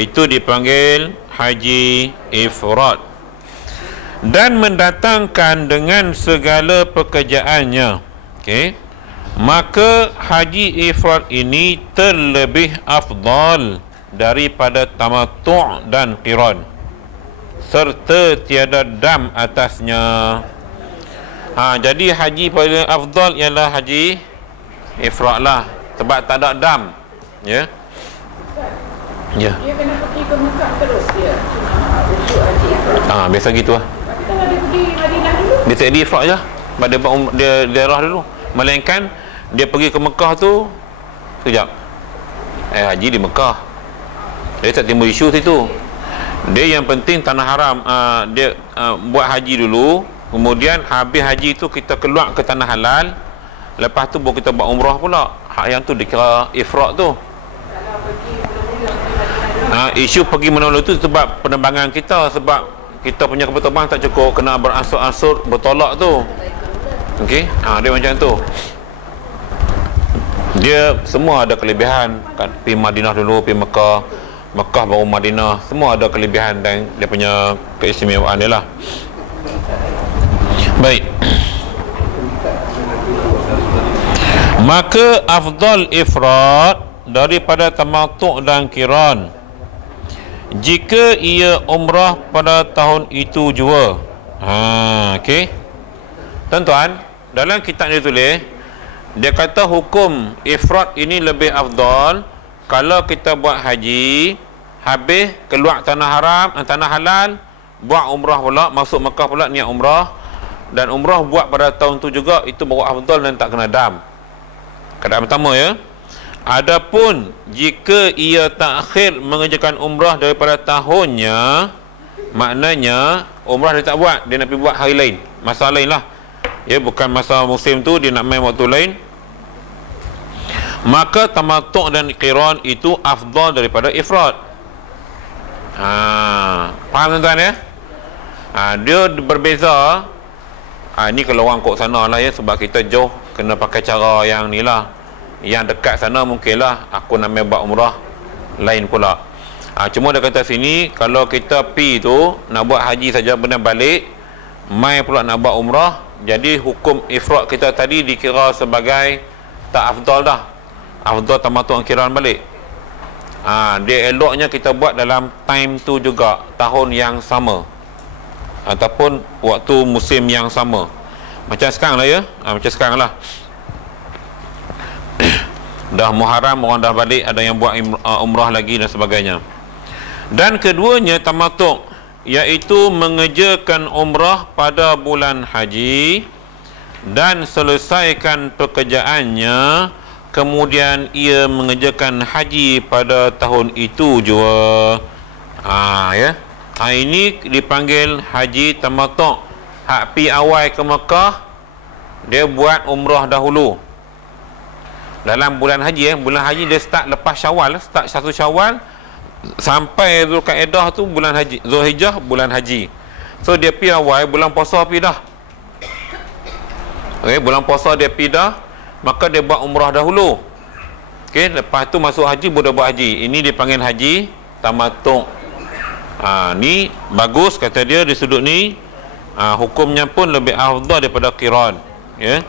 Itu dipanggil haji ifrad. Dan mendatangkan dengan segala pekerjaannya. Okey. Maka haji ifrad ini terlebih afdal daripada tamattu' dan qiran, serta tiada dam atasnya. Jadi haji paling afdal ialah haji ifrad lah, sebab tak ada dam. Ya. Ya. Dia kena pergi ke Mekah terus dia untuk haji. Biasa gitu lah. Tapi kalau dia pergi Madinah dulu. Dia tak di ifrad je. Dia daerah dulu. Melainkan dia pergi ke Mekah tu sekejap. Haji di Mekah. Dia tak timbul isu situ. Dia yang penting tanah haram, dia buat haji dulu. Kemudian habis haji tu kita keluar ke tanah halal. Lepas tu baru kita buat umrah pula. Hak yang tu dikira ifrad tu. Isu pergi mana tu sebab penerbangan kita, sebab kita punya kapal terbang tak cukup, kena beransur-ansur bertolak tu. Okey, dia macam tu. Dia semua ada kelebihan. Pergi Madinah dulu, pergi Mekah, Mekah baru Madinah, semua ada kelebihan dan dia punya keistimewaan dia lah. Baik. Maka afdal ifrad daripada tamattu' dan qiran jika ia umrah pada tahun itu jua. Okey. Tuan-tuan, dalam kitab dia tulis, dia kata hukum ifrad ini lebih afdal kalau kita buat haji, habis keluar tanah haram, tanah halal, buat umrah pula, masuk Mekah pula niat umrah, dan umrah buat pada tahun tu juga, itu baru afdal dan tak kena dam. Keadaan pertama ya. Adapun jika ia takhir mengerjakan umrah daripada tahunnya, maknanya umrah dia tak buat, dia nak pergi buat hari lain, masa lain lah ya, bukan masa musim tu, dia nak main waktu lain, maka tamattu' dan qiran itu afdal daripada ifrad. Faham tuan-tuan ya? Dia berbeza. Ni kalau orang kok sana lah ya, sebab kita jauh kena pakai cara yang ni lah. Yang dekat sana mungkinlah aku nak main buat umrah lain pula. Cuma dia kata sini, kalau kita pi tu nak buat haji saja benar balik, mai pula nak buat umrah, jadi hukum ifrad kita tadi dikira sebagai tak afdal dah. Afdal tamattu' qiran balik. Dia eloknya kita buat dalam time tu juga, tahun yang sama ataupun waktu musim yang sama, macam sekarang lah ya. Macam sekarang lah, dah Muharram, orang dah balik, ada yang buat umrah lagi dan sebagainya. Dan keduanya tamattu', iaitu mengerjakan umrah pada bulan haji dan selesaikan pekerjaannya, kemudian ia mengerjakan haji pada tahun itu jua. Ya. Ini dipanggil haji tamattu'. Hak pi awal ke Mekah, dia buat umrah dahulu dalam bulan haji. Bulan haji dia start lepas Syawal, start 1 Syawal sampai Zulkaidah tu bulan haji, Zulhijjah bulan haji. So dia pi awal, bulan puasa pi dah. Okey, bulan puasa dia pi dah, maka dia buat umrah dahulu. Okey, lepas tu masuk haji boleh buat haji. Ini dipanggil haji tamattu'. Ni bagus kata dia di sudut ni. Hukumnya pun lebih afdal daripada qiran ya.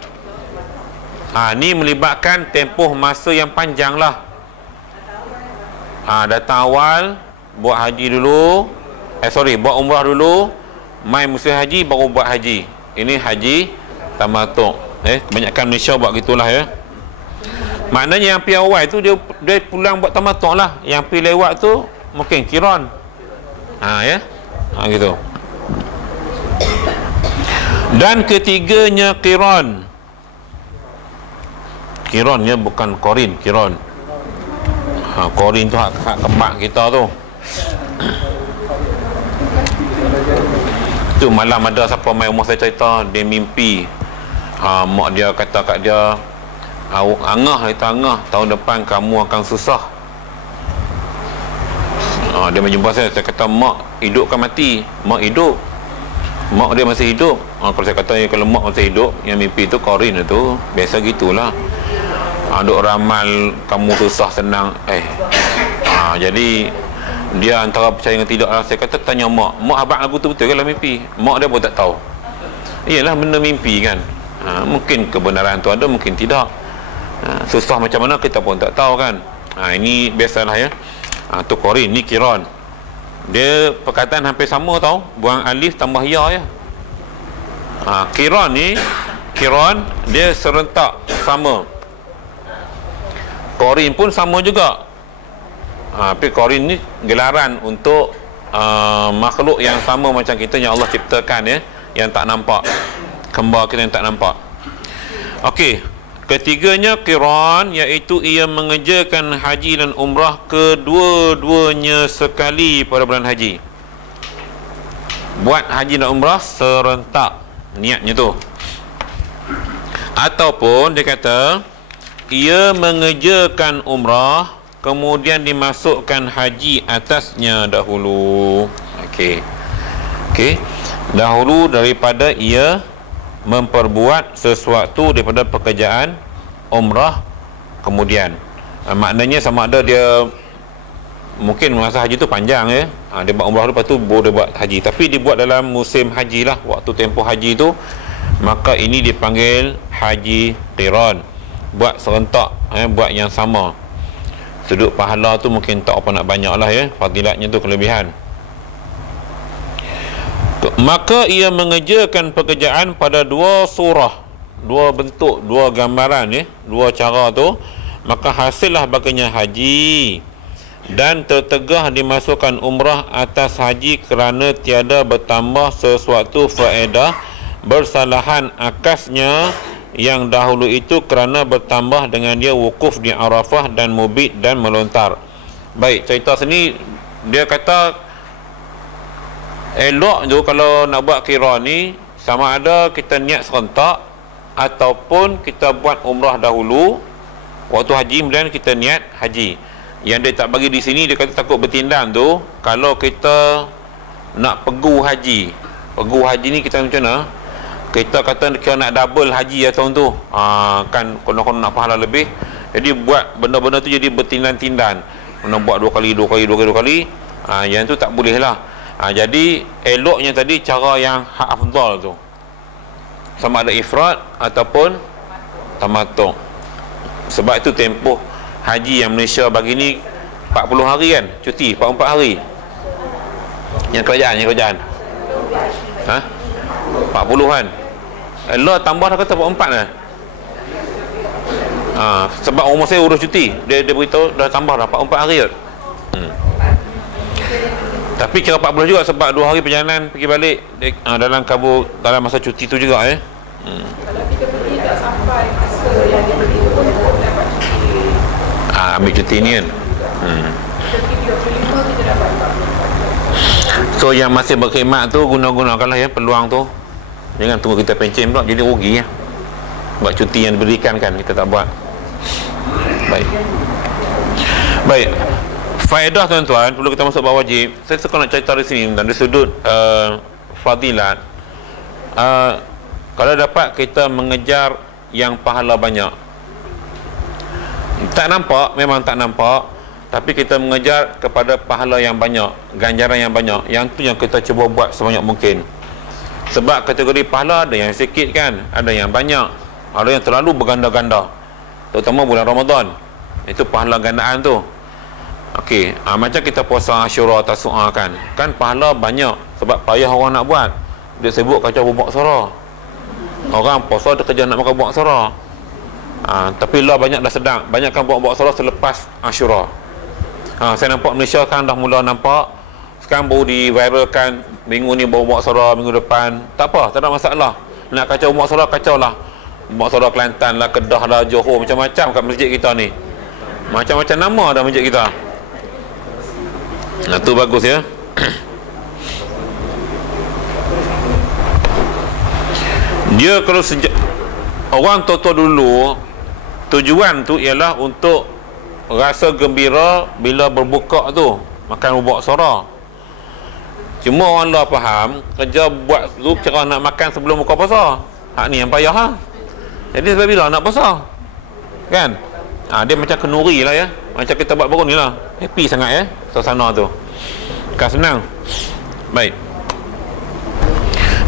Ni melibatkan tempoh masa yang panjang lah. Datang awal, buat haji dulu, buat umrah dulu, mai musim haji baru buat haji. Ini haji tamattu'. Kebanyakan Malaysia buat gitulah ya. Maknanya yang pergi awal tu dia pulang buat tamattu' lah. Yang pergi lewat tu mungkin qiran. Ya. Gitu. Dan ketiganya qiran. Qirannya bukan qorin, qiran. Qorin tu hak kemak kita tu. Tu malam ada siapa main rumah saya cerita, dia mimpi mak dia kata kat dia, angah tahun depan kamu akan susah. Dia menjumpa saya kata, mak hidup kan mati? Mak hidup, mak dia masih hidup. Kalau saya kata, kalau mak masih hidup, yang mimpi tu qorin tu, biasa gitulah. Duk ramal kamu susah senang. Jadi dia antara percaya dengan tidak lah. Saya kata tanya mak abang lagu tu betul ke dalam mimpi? Mak dia pun tak tahu. Iyalah benda mimpi kan. Mungkin kebenaran tu ada, mungkin tidak. Susah macam mana kita pun tak tahu kan. Ini biasalah ya. Tu qorin, ni qiran. Dia perkataan hampir sama tau. Buang alif tambah ya ya. Qiran ni, qiran dia serentak sama. Qorin pun sama juga. Tapi qarin ni gelaran untuk makhluk yang sama macam kita yang Allah ciptakan, ya, yang tak nampak, kembar kita yang tak nampak. Okey, ketiganya qiran, iaitu ia mengerjakan haji dan umrah kedua-duanya sekali pada bulan haji. Buat haji dan umrah serentak niatnya tu. Ataupun dia kata ia mengerjakan umrah kemudian dimasukkan haji atasnya dahulu. Okey. Dahulu daripada ia memperbuat sesuatu daripada pekerjaan umrah kemudian. Maknanya sama ada dia mungkin masa haji tu panjang, ya. Dia buat umrah lepas tu baru dia buat haji. Tapi dia buat dalam musim haji lah, waktu tempoh haji tu, maka ini dipanggil haji qiran. Buat serentak, buat yang sama. Sudut pahala tu mungkin tak apa nak banyak lah, ya. Fadilatnya tu kelebihan. Maka ia mengerjakan pekerjaan pada dua surah, dua bentuk, dua gambaran, ya, dua cara tu, maka hasillah baginya haji, dan tertegah dimasukkan umrah atas haji kerana tiada bertambah sesuatu faedah bersalahan akasnya yang dahulu itu kerana bertambah dengan dia wukuf di Arafah dan mubit dan melontar. Baik, cerita sini dia kata elok tu kalau nak buat qiran ni, sama ada kita niat serentak ataupun kita buat umrah dahulu waktu haji, kemudian kita niat haji. Yang dia tak bagi di sini, dia kata takut bertindan tu kalau kita nak pegu haji. Pegu haji ni kita macam mana? Kita kata kita nak double haji tahun tu, kan konon-konon nak pahala lebih. Jadi buat benda-benda tu jadi bertindan-tindan, nak buat dua kali. Yang tu tak boleh lah. Jadi eloknya tadi cara yang afdal tu, sama ada ifrad ataupun tamattu'. Sebab itu tempoh haji yang Malaysia bagi ni 40 hari kan, cuti 44 hari. Yang kerajaan 40 kan. Allah tambah dah kata 44 dah. Sebab umur saya urus cuti, dia beritahu dah tambah dah 44 hari kot. Tapi kira 40 juga sebab 2 hari perjalanan pergi balik dalam masa cuti tu juga, ya. Kalau kita pergi tak sampai masa yang diberi tu dapat cuti. Ambil cuti ni kan. Cuti 35 kita dapat 44. So yang masih berkhidmat tu guna-gunakanlah, ya, peluang tu. Jangan tunggu kita pencen pula jadi rugi, ya. Buat cuti yang diberikan kan kita tak buat. Baik. Faedah tuan-tuan, perlu kita masuk bab wajib. Saya suka nak cerita di sini dari sudut fadilat. Kalau dapat kita mengejar yang pahala banyak, tak nampak, memang tak nampak, tapi kita mengejar kepada pahala yang banyak, ganjaran yang banyak, yang tu yang kita cuba buat sebanyak mungkin. Sebab kategori pahala ada yang sikit kan, ada yang banyak, ada yang terlalu berganda-ganda, terutama bulan Ramadan. Itu pahala gandaan tu. Okey, macam kita puasa Asyura, Tasu'a kan pahala banyak sebab payah orang nak buat. Dia sibuk kacau bubak sara. Orang puasa dia kerja nak makan bubak sara. Tapi lah banyak dah sedang. Banyakkan bubak sara selepas Asyura. Saya nampak Malaysia kan dah mula nampak. Sekarang baru diviralkan, minggu ni baru bubak sara, minggu depan. Tak apa, tak ada masalah. Nak kacau bubak sara, kacau lah. Bubak sara Kelantan lah, Kedah lah, Johor, macam-macam kat masjid kita ni. Macam-macam nama dah masjid kita. Tu bagus, ya. Dia kalau orang tua-tua dulu, tujuan tu ialah untuk rasa gembira bila berbuka tu, makan bubak sara. Cuma orang luar faham, kerja buat tu cara nak makan sebelum buka puasa. Hak ni yang payah, ha. Jadi sebab bila nak puasa kan, dia macam kenuri lah, ya. Macam kita buat baru ni lah. Happy sangat, ya, suasana tu. Bukan senang. Baik.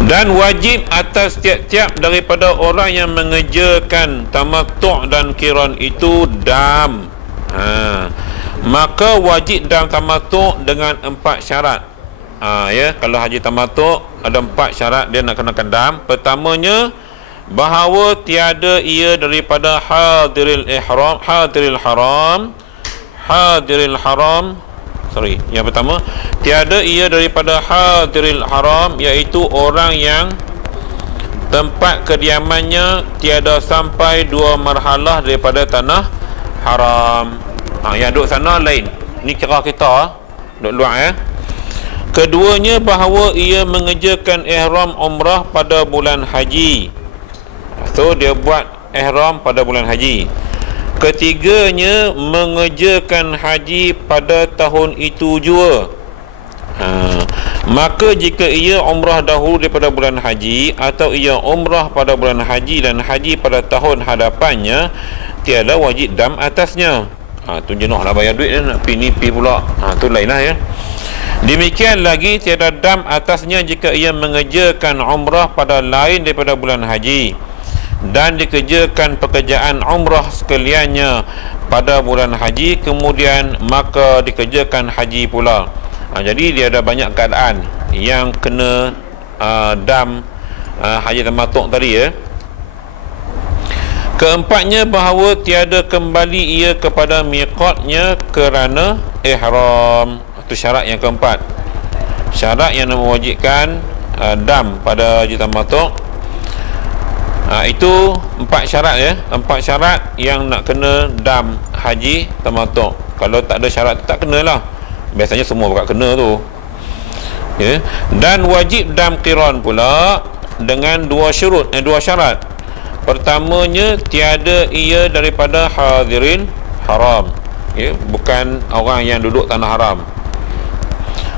Dan wajib atas tiap-tiap daripada orang yang mengerjakan tamattu' dan qiran itu dam. Maka wajib dam tamattu' dengan 4 syarat. Ya, kalau haji tamattu' ada 4 syarat dia nak kenakan dam. Pertamanya, bahawa tiada ia daripada hadiril ihram, hadiril haram, hadiril haram. Yang pertama, tiada ia daripada hadiril haram, iaitu orang yang tempat kediamannya tiada sampai 2 marhalah daripada tanah haram. Yang duduk sana lain. Ni kira kita duduk luar ya. Keduanya bahawa ia mengerjakan ihram umrah pada bulan haji. So dia buat ihram pada bulan haji. Ketiganya mengerjakan haji pada tahun itu jua. Maka jika ia umrah dahulu daripada bulan haji, atau ia umrah pada bulan haji dan haji pada tahun hadapannya, tiada wajib dam atasnya. Tu jenuh lah bayar duit dia, nak pergi ni pergi pula. Tu lain lah ya. Demikian lagi tiada dam atasnya jika ia mengerjakan umrah pada lain daripada bulan haji dan dikerjakan pekerjaan umrah sekaliannya pada bulan haji, kemudian maka dikerjakan haji pula. Jadi dia ada banyak keadaan yang kena dam haji tamattu' tadi ya. Keempatnya bahawa tiada kembali ia kepada miqatnya kerana ihram. Itu syarat yang keempat. Syarat yang mewajibkan dam pada haji tamattu'. Itu 4 syarat ya. 4 syarat yang nak kena dam haji tamattu'. Kalau tak ada syarat tak kenalah. Biasanya semua bakal kena tu ya. Dan wajib dam qiran pula dengan 2 syarat. Pertamanya, tiada ia daripada hadirin haram ya, bukan orang yang duduk tanah haram.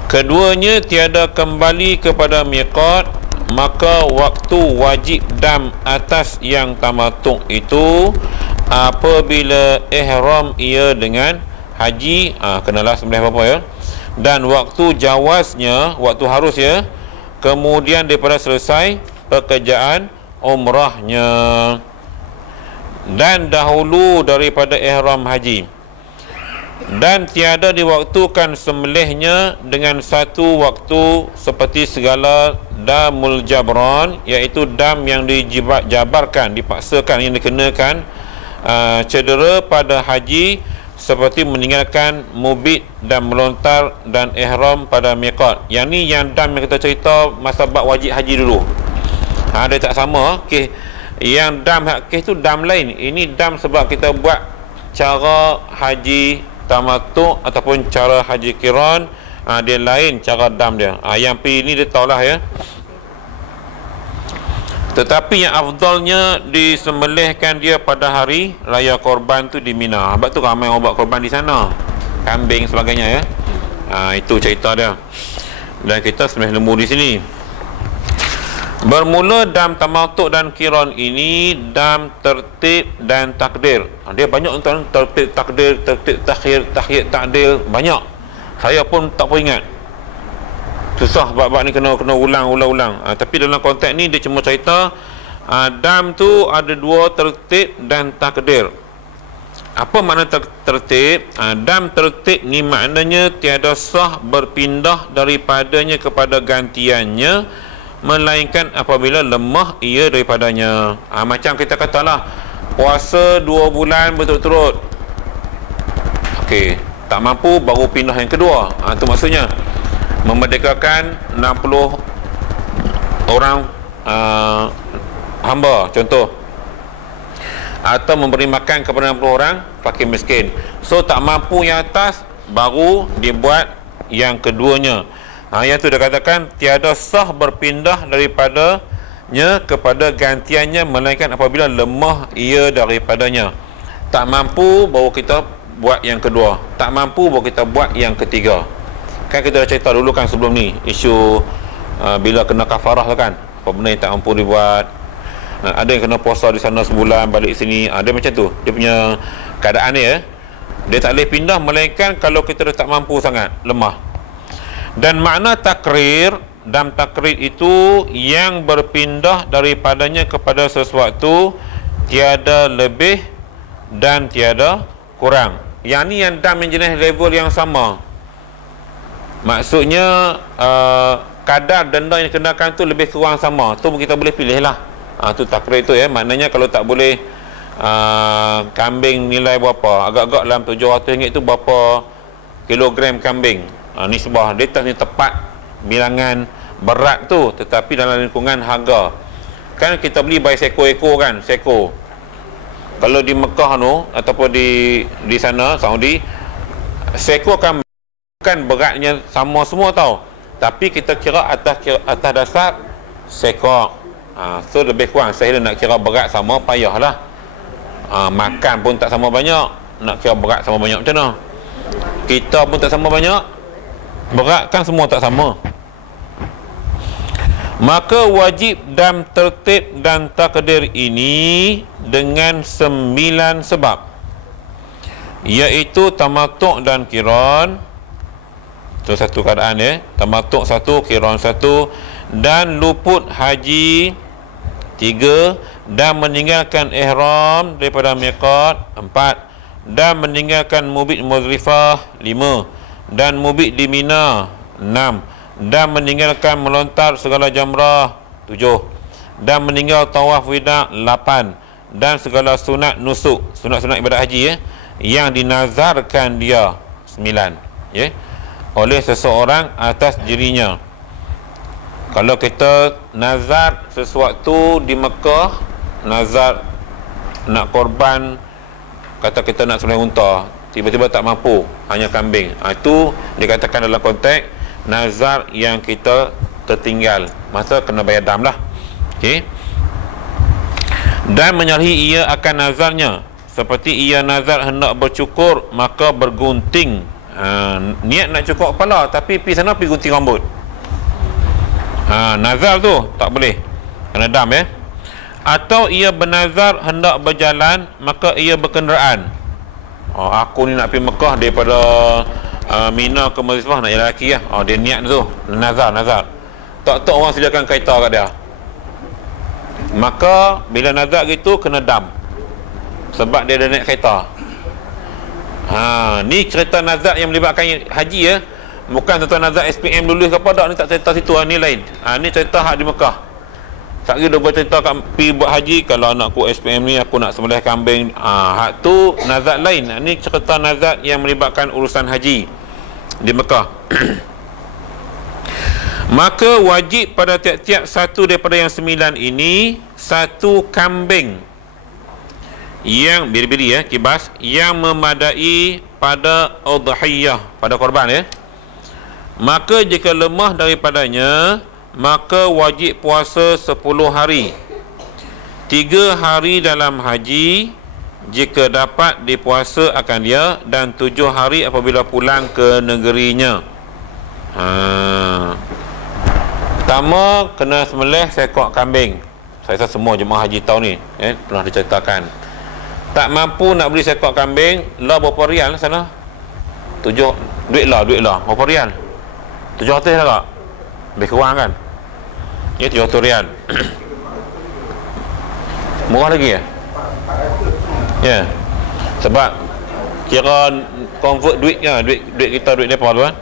Keduanya, tiada kembali kepada miqat. Maka waktu wajib dam atas yang tamattu' itu apabila ihram ia dengan haji, kenalah sembelih apa ya. Dan waktu jawaznya, waktu harus ya, kemudian daripada selesai pekerjaan umrahnya dan dahulu daripada ihram haji. Dan tiada diwaktukan sembelihnya dengan satu waktu seperti segala damul jabran, iaitu dam yang dijabarkan, dipaksakan, yang dikenakan cedera pada haji, seperti meninggalkan mubit dan melontar dan ihram pada miqat. Yang ni yang dam yang kita cerita masa bab wajib haji dulu. Dia tak sama kes. Yang dam kes tu dam lain. Ini dam sebab kita buat cara haji tamattu' ataupun cara haji qiran, dia lain cara dam dia. Yang pilih ni dia tahulah ya. Tetapi yang afdalnya disembelihkan dia pada hari raya korban tu di Mina. Sebab tu ramai orang buat korban di sana, kambing sebagainya ya. Itu cerita dia. Dan kita sembelih lembu di sini. Bermula dam tamattu' dan qiran ini dam tertib dan takdir. Dia banyak tuan, tertib takdir, tertib takhir, tahyid takdir, banyak. Saya pun tak pernah ingat. Susah bab-bab ni, kena ulang. Tapi dalam konteks ni dia cuma cerita dam tu ada 2, tertib dan takdir. Apa makna tertib? Dam tertib ni maknanya tiada sah berpindah daripadanya kepada gantiannya, melainkan apabila lemah ia daripadanya. Macam kita katalah puasa 2 bulan berturut-turut, okey, tak mampu baru pindah yang kedua. Itu maksudnya memerdekakan 60 orang hamba contoh, atau memberi makan kepada 60 orang fakir miskin. So tak mampu yang atas, baru dibuat yang keduanya. Yang tu dia katakan tiada sah berpindah daripadanya kepada gantiannya, melainkan apabila lemah ia daripadanya. Tak mampu baru kita buat yang kedua, tak mampu baru kita buat yang ketiga. Kan kita dah cerita dulu kan sebelum ni isu bila kena kafarah kan, apa benda yang tak mampu dibuat. Ada yang kena puasa di sana sebulan, balik sini. Dia macam tu dia punya keadaan dia. Dia tak boleh pindah melainkan kalau kita dah tak mampu sangat, lemah. Dan makna takrir, dam takrir itu yang berpindah daripadanya kepada sesuatu, tiada lebih dan tiada kurang. Yang ni yang dam yang jenis level yang sama. Maksudnya kadar denda yang dikenakan tu lebih kurang sama. Tu kita boleh pilih lah. Tu takrir tu ya. Maknanya kalau tak boleh kambing nilai berapa, agak-agak dalam RM700 tu berapa kilogram kambing. Nisbah dia tak ni tepat bilangan berat tu, tetapi dalam lingkungan harga. Kan kita beli by seko-ekor kan, seko. Kalau di Mekah tu ataupun di sana Saudi, seko kambing bukan beratnya sama semua tau, tapi kita kira atas dasar sekor. So lebih kurang saya nak kira berat sama payahlah. Makan pun tak sama banyak, nak kira berat sama banyak macam mana? Kita pun tak sama banyak, berat kan semua tak sama. Maka wajib dan tertib dan takdir ini dengan 9 sebab, iaitu tamatuk dan qiran. Itu satu keadaan ya, tamatuk 1, qiran 1, dan luput haji 3, dan meninggalkan ihram daripada miqat 4, dan meninggalkan mubit Muzdalifah 5, dan mubit di Mina 6, dan meninggalkan melontar segala jamrah 7, dan meninggal tawaf wida 8, dan segala sunat nusuk, sunat-sunat ibadat haji yang dinazarkan dia 9 oleh seseorang atas dirinya. Kalau kita nazar sesuatu di Mekah, nazar nak korban, kata kita nak sembelih unta, tiba-tiba tak mampu, hanya kambing, itu dikatakan dalam konteks nazar yang kita tertinggal, masa kena bayar dam lah. Okey. Dan menyalahi ia akan nazarnya, seperti ia nazar hendak bercukur, maka bergunting. Niat nak cukur kepala, tapi pergi sana pergi gunting rambut. Nazar tu tak boleh, kena dam ya. Atau ia bernazar hendak berjalan, maka ia berkenderaan. Aku ni nak pergi Mekah daripada Mina ke Muzdalifah, nak jalan kaki lah. Dia niat tu, nazar. Tak orang sediakan kereta kat dia, maka bila nazar gitu kena dam, sebab dia ada naik kereta. Ni cerita nazar yang melibatkan haji ya. Bukan tuan nazar SPM dulu ke apa dak, ni tak cerita situ, ni lain. Ni cerita hak di Mekah. Tak kira dia buat cerita kat pergi buat haji, kalau anakku SPM ni aku nak sembelih kambing, hak tu nazar lain. Ni cerita nazar yang melibatkan urusan haji di Mekah. Maka wajib pada tiap-tiap satu daripada yang 9 ini satu kambing yang biri-biri ya, kibas, yang memadai pada udhiyah, pada korban ya. Maka jika lemah daripadanya, maka wajib puasa 10 hari, 3 hari dalam haji jika dapat dipuasa akan dia, dan 7 hari apabila pulang ke negerinya. Pertama kena sembelih seekor kambing. Saya rasa semua jemaah haji tahun ni pernah diceritakan. Tak mampu nak beli seekor kambing, lah berapa rial sana? Duit lah berapa rial? 700 lah tak? Lebih kurang kan? 700 rial. Murah lagi ya? Ya. Sebab kira convert duit kita, duit depa tu kan.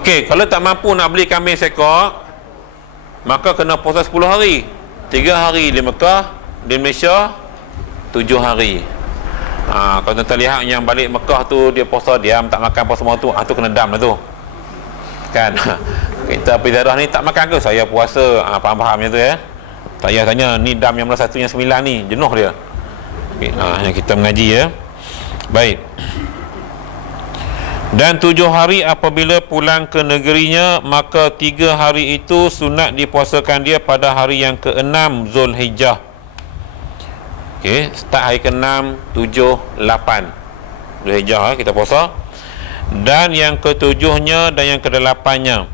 Okey, kalau tak mampu nak beli kambing seekor, maka kena puasa 10 hari. 3 hari di Mekah, di Malaysia 7 hari. Kalau tuan lihat yang balik Mekah tu, dia puasa diam, tak makan apa semua tu, tu kena dam lah tu kan. Kita pergi ziarah ni tak makan ke? Saya puasa, faham-fahamnya tu ya. Tak payah tanya ni dam yang mana satu, yang 9 ni jenuh dia. Yang kita mengaji ya. Baik. Dan 7 hari apabila pulang ke negerinya, maka 3 hari itu sunat dipuasakan dia pada hari yang ke-6 Zulhijjah. Okey, start hari ke-6, 7, 8 Zulhijjah kita puasa. Dan yang ke-7-nya dan yang ke-8-nya.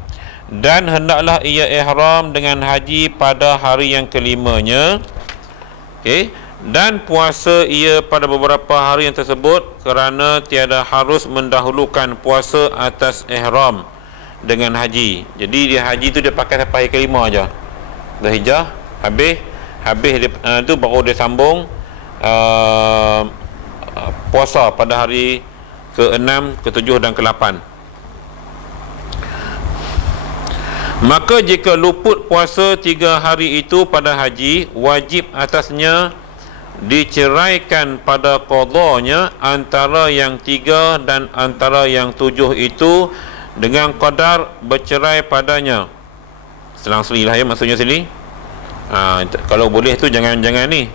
Dan hendaklah ia ihram dengan haji pada hari yang ke-5-nya. Okey, dan puasa ia pada beberapa hari yang tersebut, kerana tiada harus mendahulukan puasa atas ihram dengan haji. Jadi dia haji tu dia pakai sampai hari ke-5 aja. Zulhijjah habis tu baru dia sambung puasa pada hari ke-6, ke-7 dan ke-8. Maka jika luput puasa 3 hari itu pada haji, wajib atasnya diceraikan pada qadanya antara yang 3 dan antara yang 7 itu dengan qadar bercerai padanya. Selang-seli lah ya maksudnya sini. Kalau boleh tu jangan ni,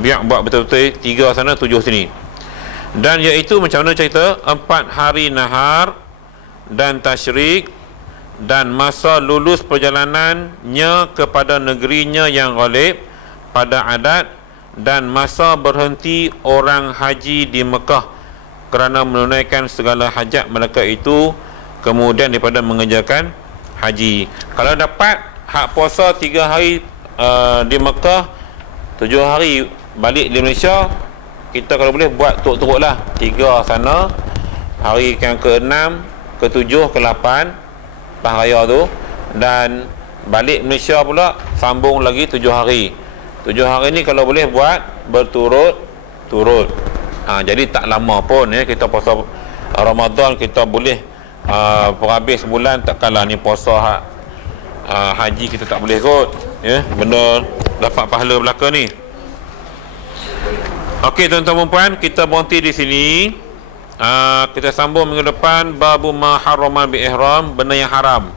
biar buat betul-betul 3 sana 7 sini. Dan iaitu macam mana cerita, 4 hari nahar dan tasyrik, dan masa lulus perjalanannya kepada negerinya yang ghalib pada adat, dan masa berhenti orang haji di Mekah kerana menunaikan segala hajat mereka itu, kemudian daripada mengerjakan haji. Kalau dapat hak puasa 3 hari di Mekah, 7 hari balik di Malaysia, kita kalau boleh buat turut-turut lah, 3 sana, hari yang ke-6, ke-7, ke-8 lepas raya tu, dan balik Malaysia pula sambung lagi 7 hari. 7 hari ni kalau boleh buat berturut-turut. Jadi tak lama pun ya, kita puasa Ramadan kita boleh habis sebulan, takkanlah ni puasa haji kita tak boleh kot ya, benda dapat pahala belaka ni. Okey tuan-tuan dan puan, kita berhenti di sini. Kita sambung minggu depan babu ma harrama bi ihram, benda yang haram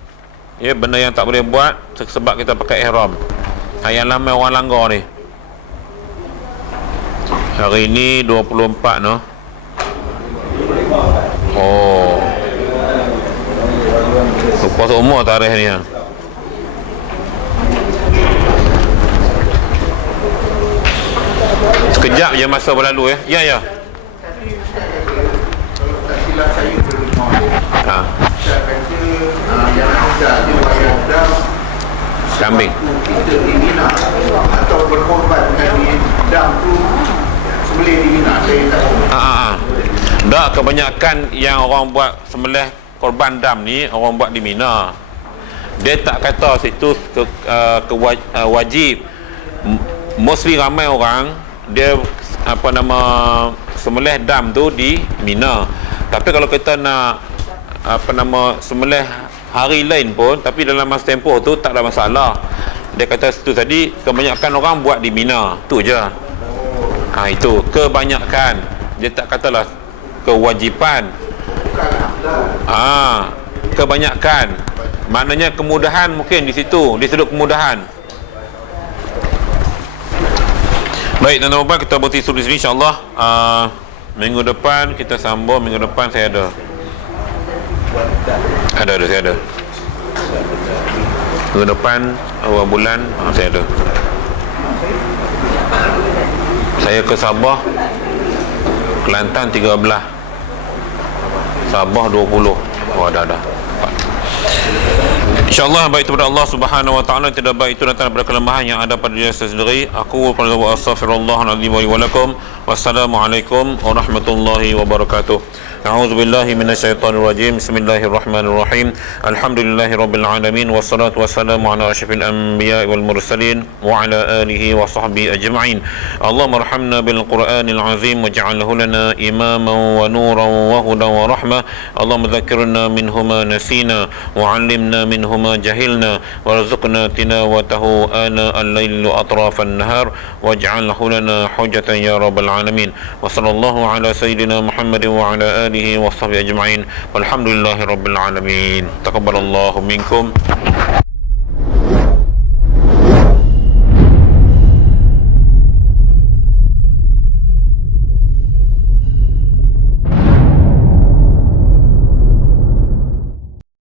ya, benda yang tak boleh buat sebab kita pakai ihram. Yang lama orang langgar ni. Hari ni 24 no. Oh, lupa semua tarikh ni ya. Sekejap je masa berlalu ya. Ya ya. Saya berdengar saya kata yang ada di wayang kambing kita di Mina atau berkorban dengan di dam tu sembelih di Mina, saya tak tahu. Tak, kebanyakan yang orang buat sembelih korban dam ni orang buat di Mina. Dia tak kata situ wajib. Mostly ramai orang dia sembelih dam tu di Mina. Tapi kalau kita nak sembelih hari lain pun, tapi dalam masa tempoh tu tak ada masalah. Dia kata situ tadi kebanyakan orang buat di Mina, tu je. Itu kebanyakan. Dia tak katalah kewajipan. Kebanyakan. Maknanya kemudahan mungkin di situ, di sudut kemudahan. Baik tuan-tuan dan puan, kita berhenti di sini insya-Allah. Minggu depan kita sambung. Minggu depan saya ada saya ada. Minggu depan awal bulan saya ada. Saya ke Sabah, Kelantan 13, Sabah 20. Ada. InsyaAllah baik itu kepada Allah Subhanahu wa ta'ala, tidak baik itu datang daripada kelemahan yang ada pada diri saya sendiri. Aku wa astaghfirullahaladzim wa lakum. Wassalamualaikum warahmatullahi wabarakatuh. A'udzu billahi minasyaitonir rajim. Bismillahirrahmanirrahim. Alhamdulillahirabbil alamin wassalatu wassalamu ala asyrafil anbiya'i wal mursalin wa ala alihi wa sahbihi ajma'in. Allahumma arhamna bil Qur'anil azim waj'alhu lana imaman wa nuran wa hudan wa rahmah. Allahumma dzakkirna minhu ma nasina wa 'allimna minhu ma jahilna warzuqna tilawatahu ana al-laili wa atrafan nahar waj'alhu lana hujjatan ya rabbal alamin. Wa sallallahu ala sayyidina Muhammadin wa ala alihi wa sahbihi ajma'in. Walhamdulillahi rabbil alamin. Taqabbalallahu minkum.